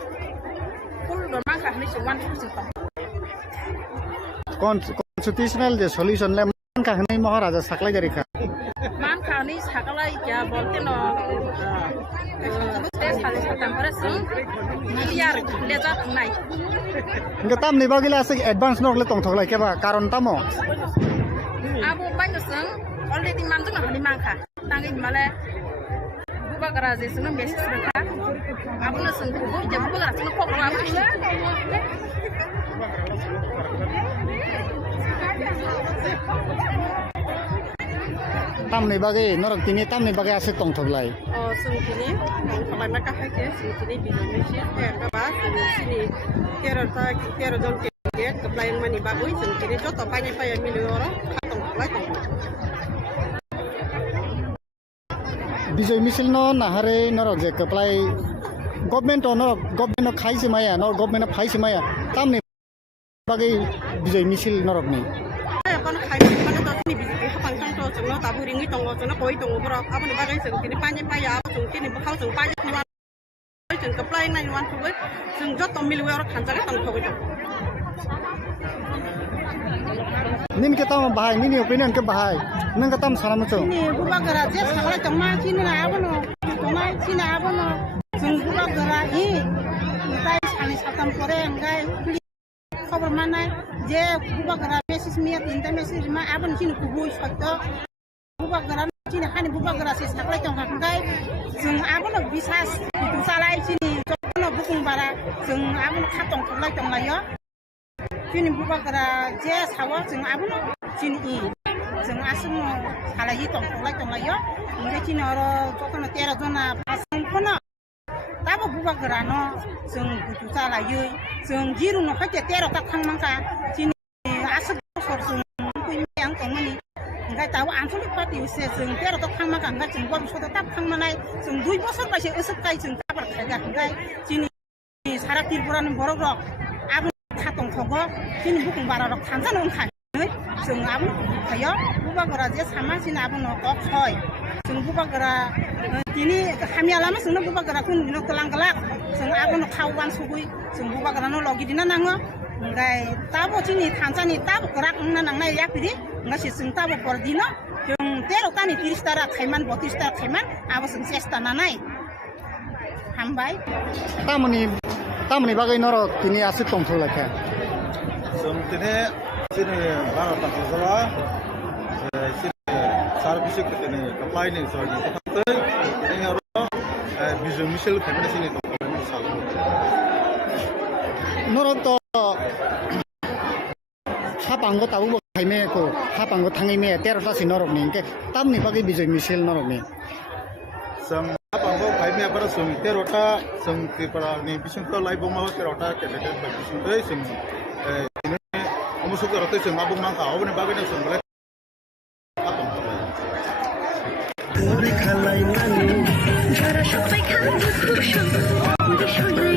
फुल मांखा हनि जों वान जों कन्स्टिट्यूशनल जे सल्यूशन ले मानखा हनै महाराजा साखलाय गारिखा मानखा हनि साखलाय क्या बोलते न ते साले सातमरे जों क्लियर लेजा थांनाय इंगा तामनि बागैला से एडवांस नरले तंथलाय केबा कारण तामो आबो बायनो जों अलरेडी मानजों हनि मांखा तांगै माले बुबाग्रा जे जों मेसेज रखा आबोनो जों बुबो जे बुबाग्रा जों खबर आबो तामनि बागै नरक तिनि तामनि बागै आसे तंथलाय जोंथिनि तंथलाय मा काहायके जोंथिनि बिजनेसि एकाबा जोंथिनि 13 जन के कप्लाइं मानि बागै जोंथिनि जत पाइनाय पाया मिलियर तंथलाय विजय मिছিল न नाहारे नरक जे कप्लाइ गभर्नमेन्ट खाइसे माया न गभर्नमेन्ट फाइसे माया तामनि बागै विजय मिছিল नरकनि अपन खाइसे माने तनि बिजि हापांखां तो जों ताबु रिङि दङ जों गय दङ बर आबनि बागै जोंथिनि पाइनाय पाया जोंथिनि बखाव जों पाइनाय जों कप्लाइं नाइन वान थुबै जों जत मिलियर खानजागे तंथबै दं निन के ताम बाहाय निनि ओपिनियन के बाहाय नों के ताम सानामचो नि बुबाग्रा जे सागला तमा चिनि ना आबनो तमा चिना आबनो जों बुबाग्रा हि ताइ सानि साताम परे अंगाय खबर मानाय जे बुबाग्रा मेसेज मिया तिनटा मेसेज मा आबन चिनि कुबु सत्त बुबाग्रा चिनि हानि बुबाग्रा से सागला तंगा अंगाय जों आबनो बिसास सालाय चिनि जनो बुकुं बारा जों आबनो खातं खलाय तंलायो चिनि बुबाग्रा जे सावा जों आबनो चिनि जों आसुम सालायि तंलायो ओमफ्राय चिनि आरो जखन 13 जना पासंखनो दाबो बुबाग्रा न जों गुतु सालायो जों जिरु न खाते 13 ता थांमांका चिनि आसु बसर जों फैनाय आं तंमनि ओमफ्राय दाबो आनसलिक पार्टी उसे जों 13 ता थांमांका ओमफ्राय जों गबि सदा ताब थांमानाय जों 2 बोसोर बायसे ओसोबखाय जों दाबार खायगा ओमफ्राय चिनि सारा त्रिपुरानि बर'ग आबो खातं खगो चिनि बुकुं बारा रक थांजानो ओंखाय जों आबो खायो बुबाग्रा जे सामासिन आबो न खय जों बुबाग्रा तिनि खामियालामा जों बुबाग्रा कुन दिनो तलांगला जों आबो न खावबान सुगुइ जों बुबाग्रा न लगिदिना नाङो ओमफ्राय ताबो चिनि थांजानि ताबो गराक ना नांनाय यापिदि ओंगासि जों ताबो परदिनो जों 13 तानि 30 तारा खायमान 32 तारा खायमान आबो जों चेष्टा नानाय हामबाय तामनि बागै नरक तिनि आसि तंथलायखा जों दिनै जोंनि भारत हादराव सार्भिस दिनै एप्लाइनि जयनि थाखाय दिनै आरो बिजों मिसेल खायमानि जोंनि दंफांनि साल नरक तो हापांगो ताबो खायमेखौ हापांगो थाङैमे 13 तासि नरकनि के तामनि बागै बिजय मिसेल नरकनि जों हापांगो खायमेफोरा जों 13टा जों त्रिपुरानि बिसिंखौ लाइबमा 13टा केन्डिडेट बाय बिसिंखै जों दिनै अमुसुक रथे जों आबुं मांखा अबनि बागैनो जों যারা সবাই খাবে খুশি Sonai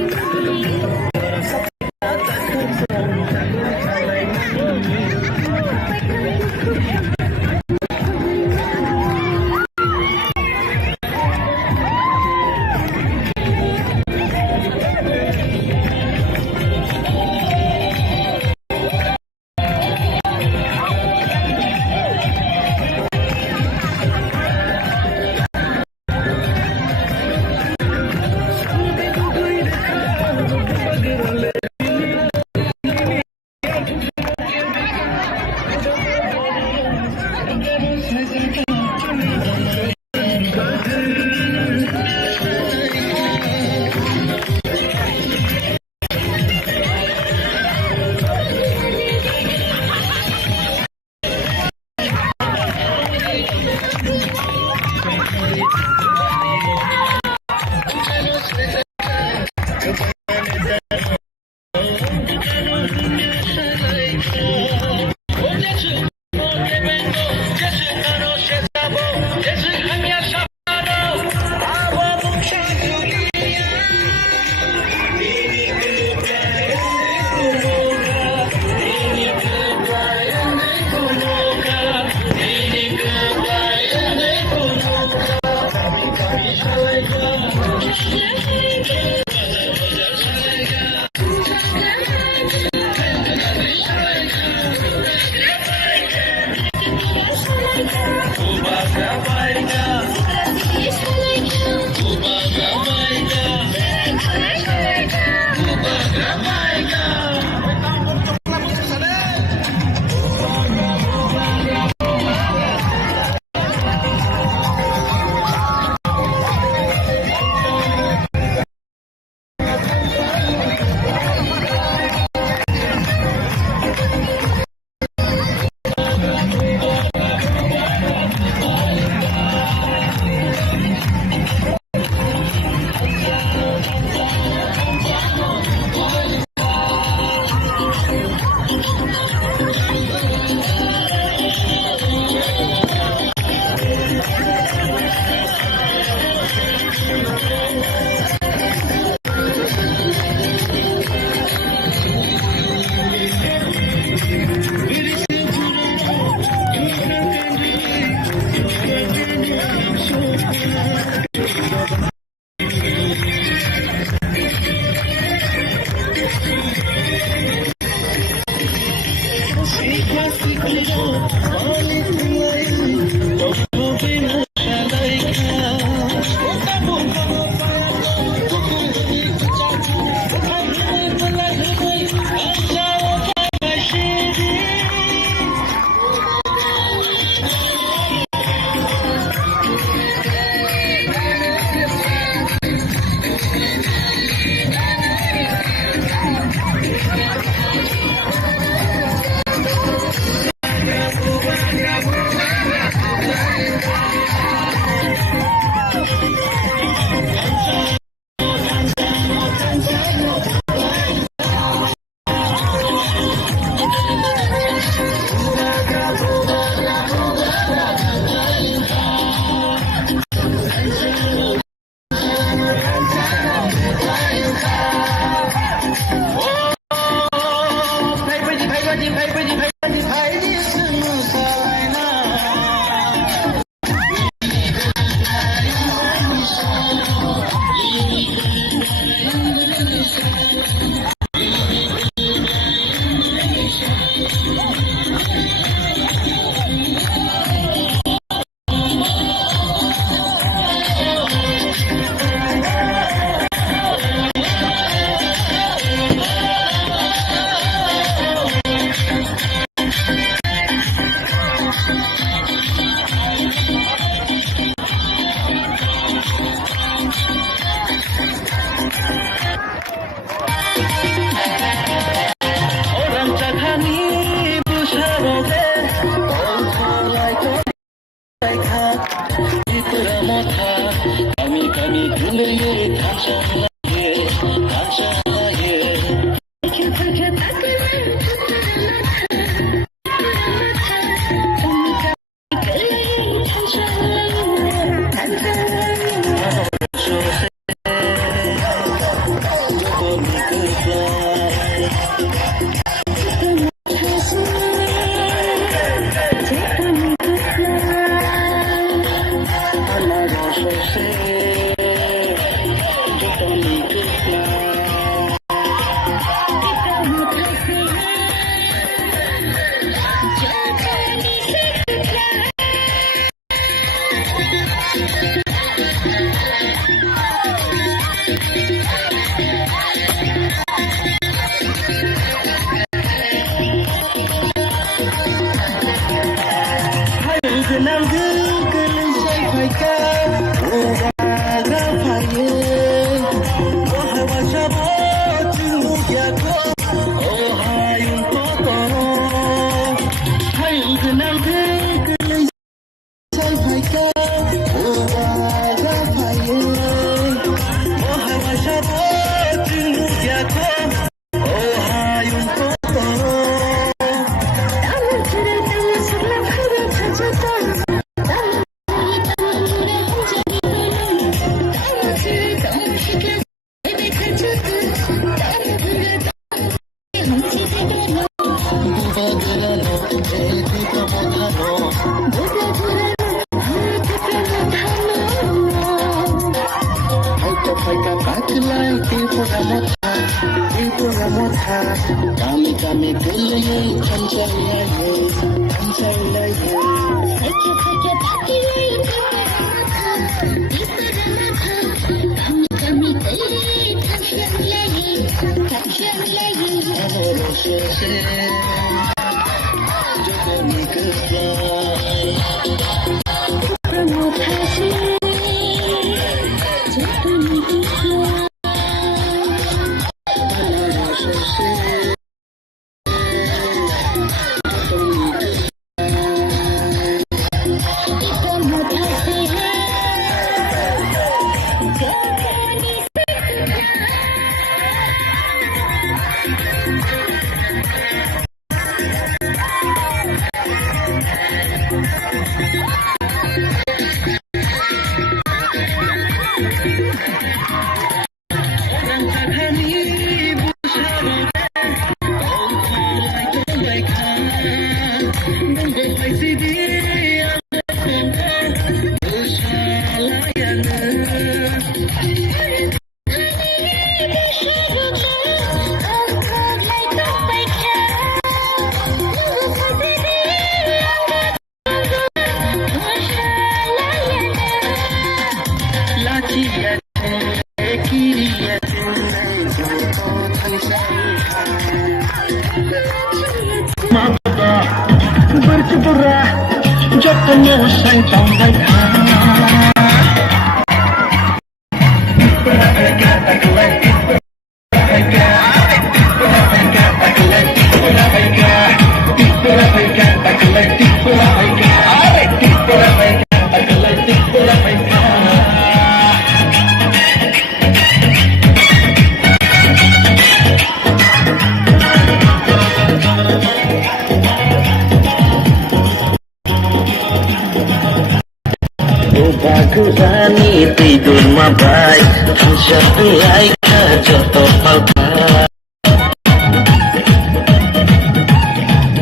tidur mabai Hansya belai ke jodoh palkai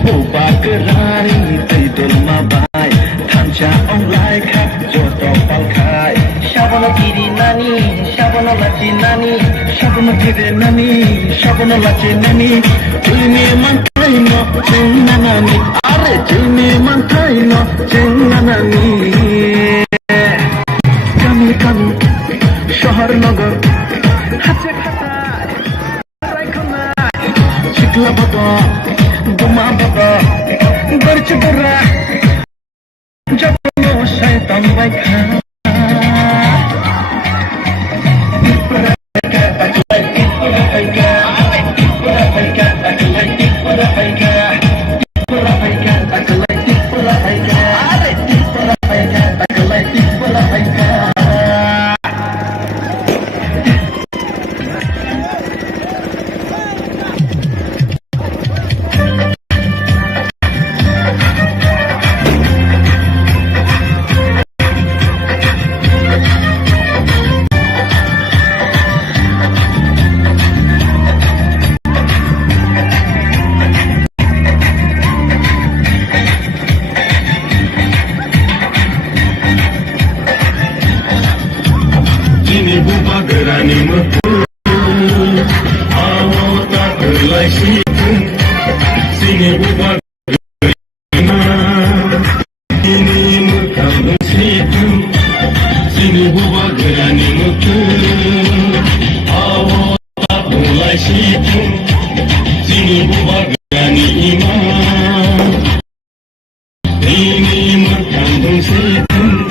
Ubah gerani tidur mabai Hansya onglai ke jodoh palkai Syabono kiri nani, syabono laci nani Syabono kiri nani, syabono laci nani Jilmi mantai no, jeng nani Are jilmi mantai no, jeng nani kami শহর নগর হাতে খাতায় রাইখনায় শিকলা বাবা বোমা বাবা বরচ বরা যত শয়তান বাইখা गोरानि मोखों आवो ताखोलाय सिफुं जोंनि बुबा जोंनि मोखां सिफुं जोंनि बुबा गोरानि मोखों आवो ताखोलाय सिफुं जोंनि बुबा गोरानि इमान जोंनि मोखां सिफुं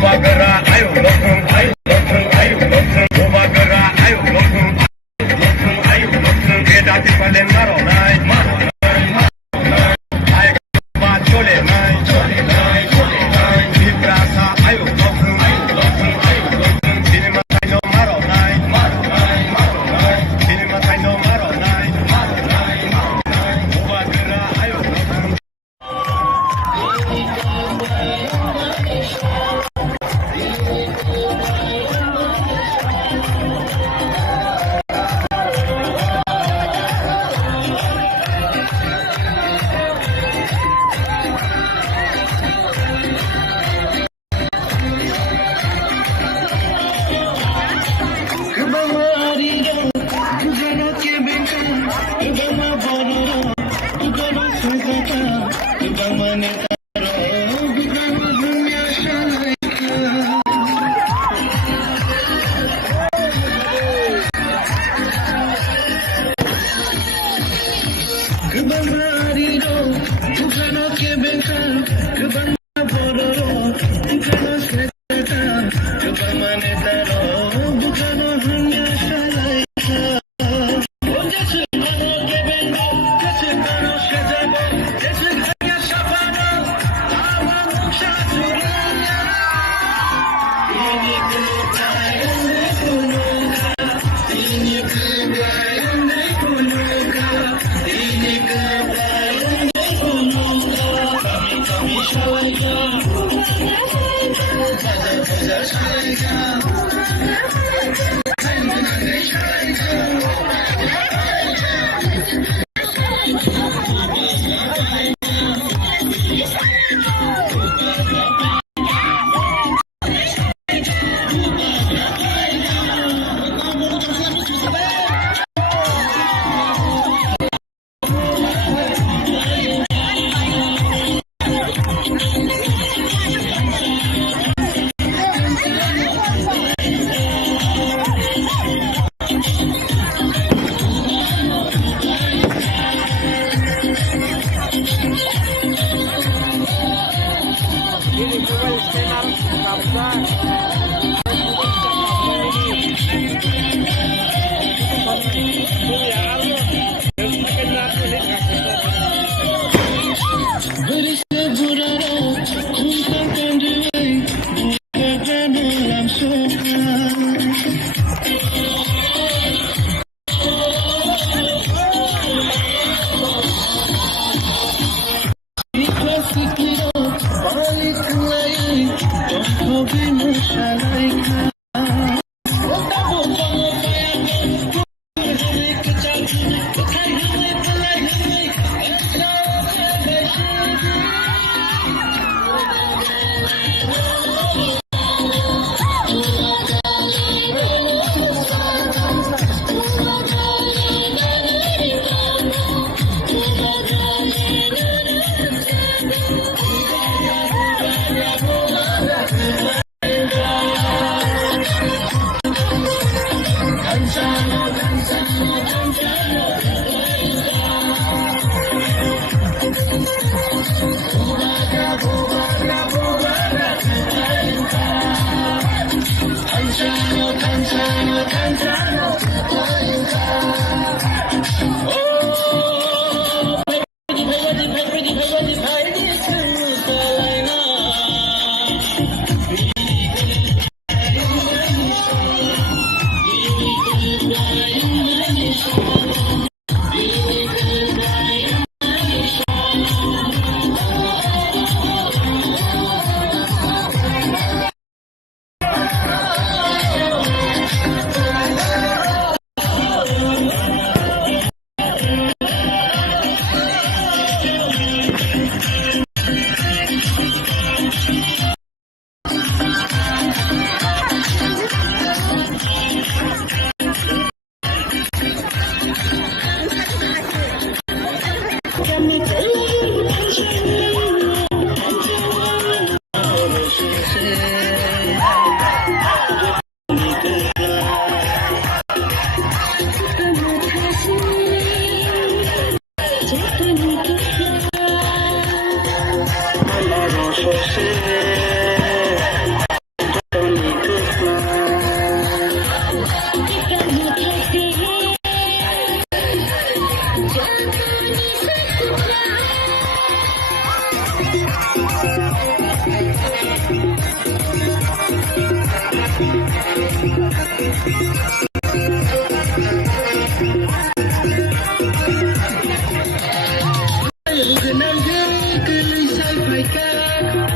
Bubara,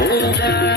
Sugar,